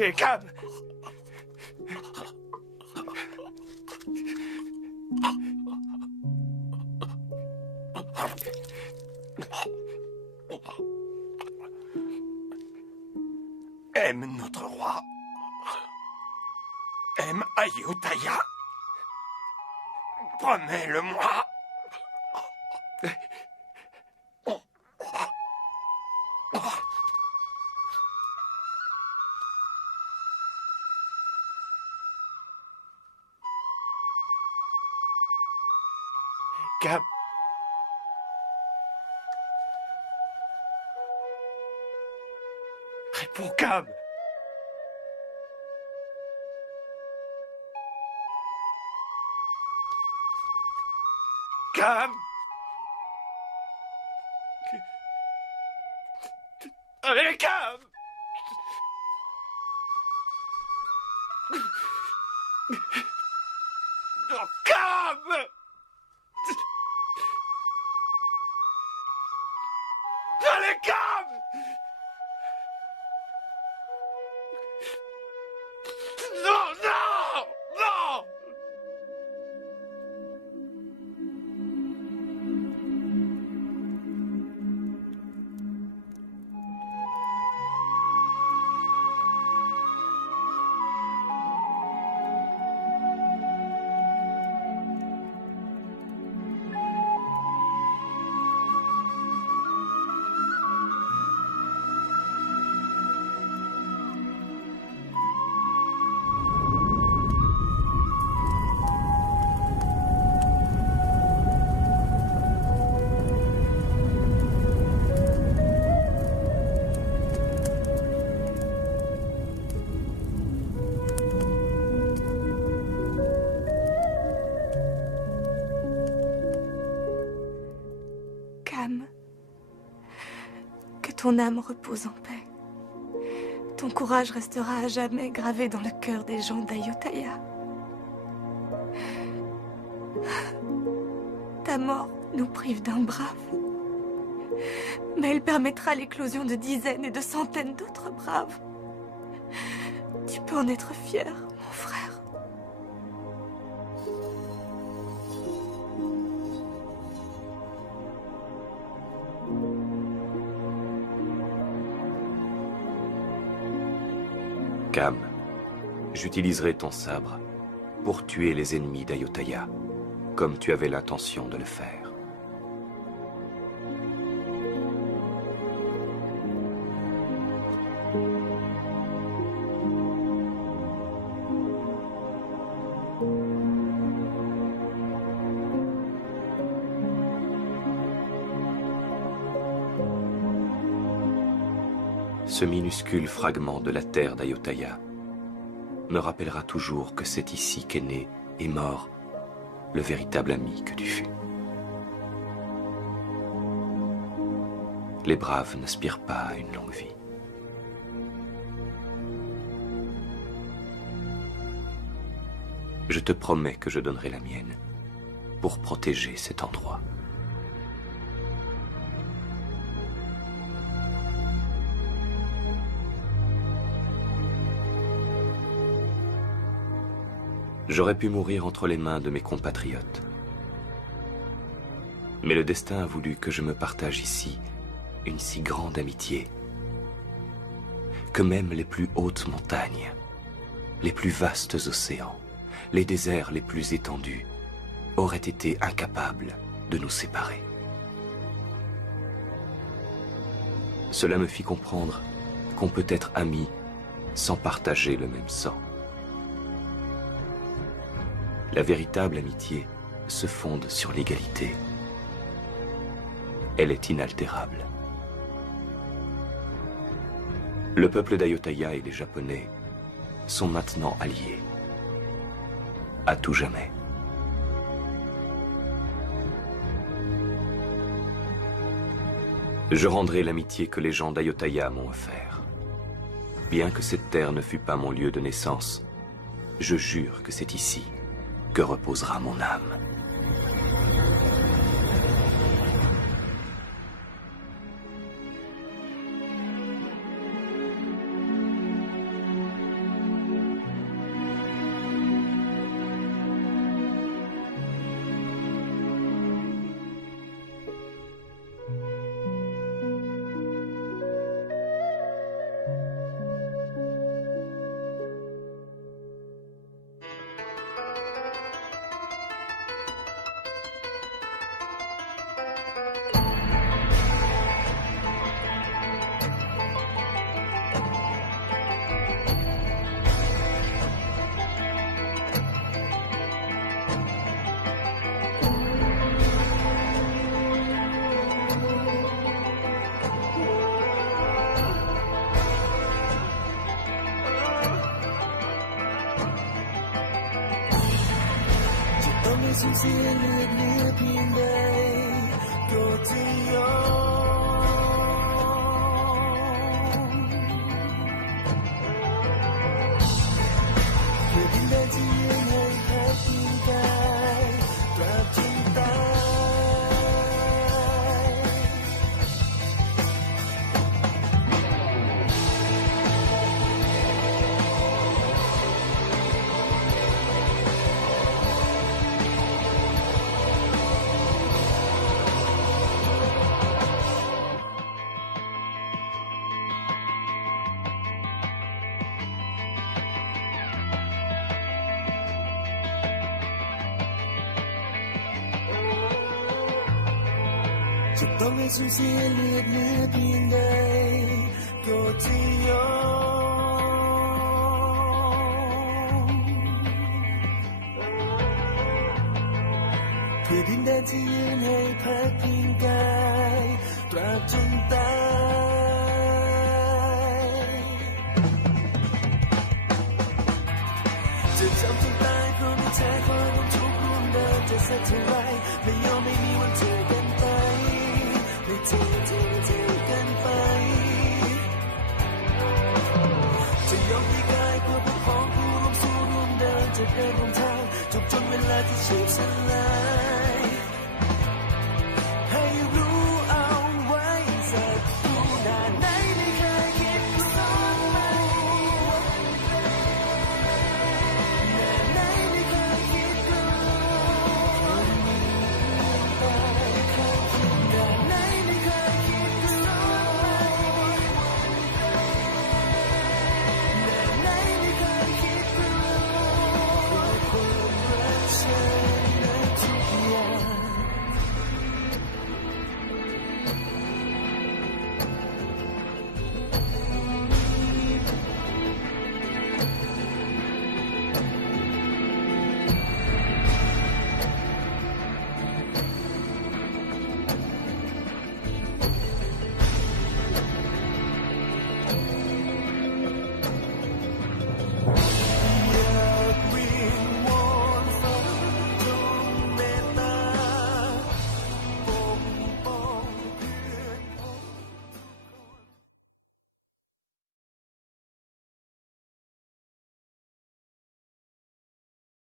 Et Cam! Aime notre roi. Aime Ayutthaya. Promets-le-moi. Cam. Réponds, Cam. Cam. Allez, Cam. Oh, Cam. Allez, Cam. Non, non, non. Que ton âme repose en paix. Ton courage restera à jamais gravé dans le cœur des gens d'Ayutthaya. Ta mort nous prive d'un brave. Mais elle permettra l'éclosion de dizaines et de centaines d'autres braves. Tu peux en être fier, mon frère. Cam, j'utiliserai ton sabre pour tuer les ennemis d'Ayutthaya, comme tu avais l'intention de le faire. Ce minuscule fragment de la terre d'Ayutthaya me rappellera toujours que c'est ici qu'est né et mort le véritable ami que tu fus. Les braves n'aspirent pas à une longue vie. Je te promets que je donnerai la mienne pour protéger cet endroit. J'aurais pu mourir entre les mains de mes compatriotes. Mais le destin a voulu que je me partage ici une si grande amitié que même les plus hautes montagnes, les plus vastes océans, les déserts les plus étendus auraient été incapables de nous séparer. Cela me fit comprendre qu'on peut être amis sans partager le même sang. La véritable amitié se fonde sur l'égalité. Elle est inaltérable. Le peuple d'Ayutthaya et les Japonais sont maintenant alliés. À tout jamais. Je rendrai l'amitié que les gens d'Ayutthaya m'ont offert. Bien que cette terre ne fût pas mon lieu de naissance, je jure que c'est ici que reposera mon âme.จะต้องให้สูญเสียเลือดเหลือเพียงใดก็จะยอมเพื่อดินแดนที่ยืนให้พักพิงกายตราบจนตายจะจำจนตายเพราะมีแท้คอยร่วมทุกข์ร่วมเดินจะสักเท่าไรไม่ยอมไม่มีวันทิ้งกันไปไม่ทิ้งกันไปจะยอมให้กายเพื่อปกป้องผู้ร่วมสู้ร่วมเดินจะเดินร่วมทางจบจนเวลาที่ชีพสลาย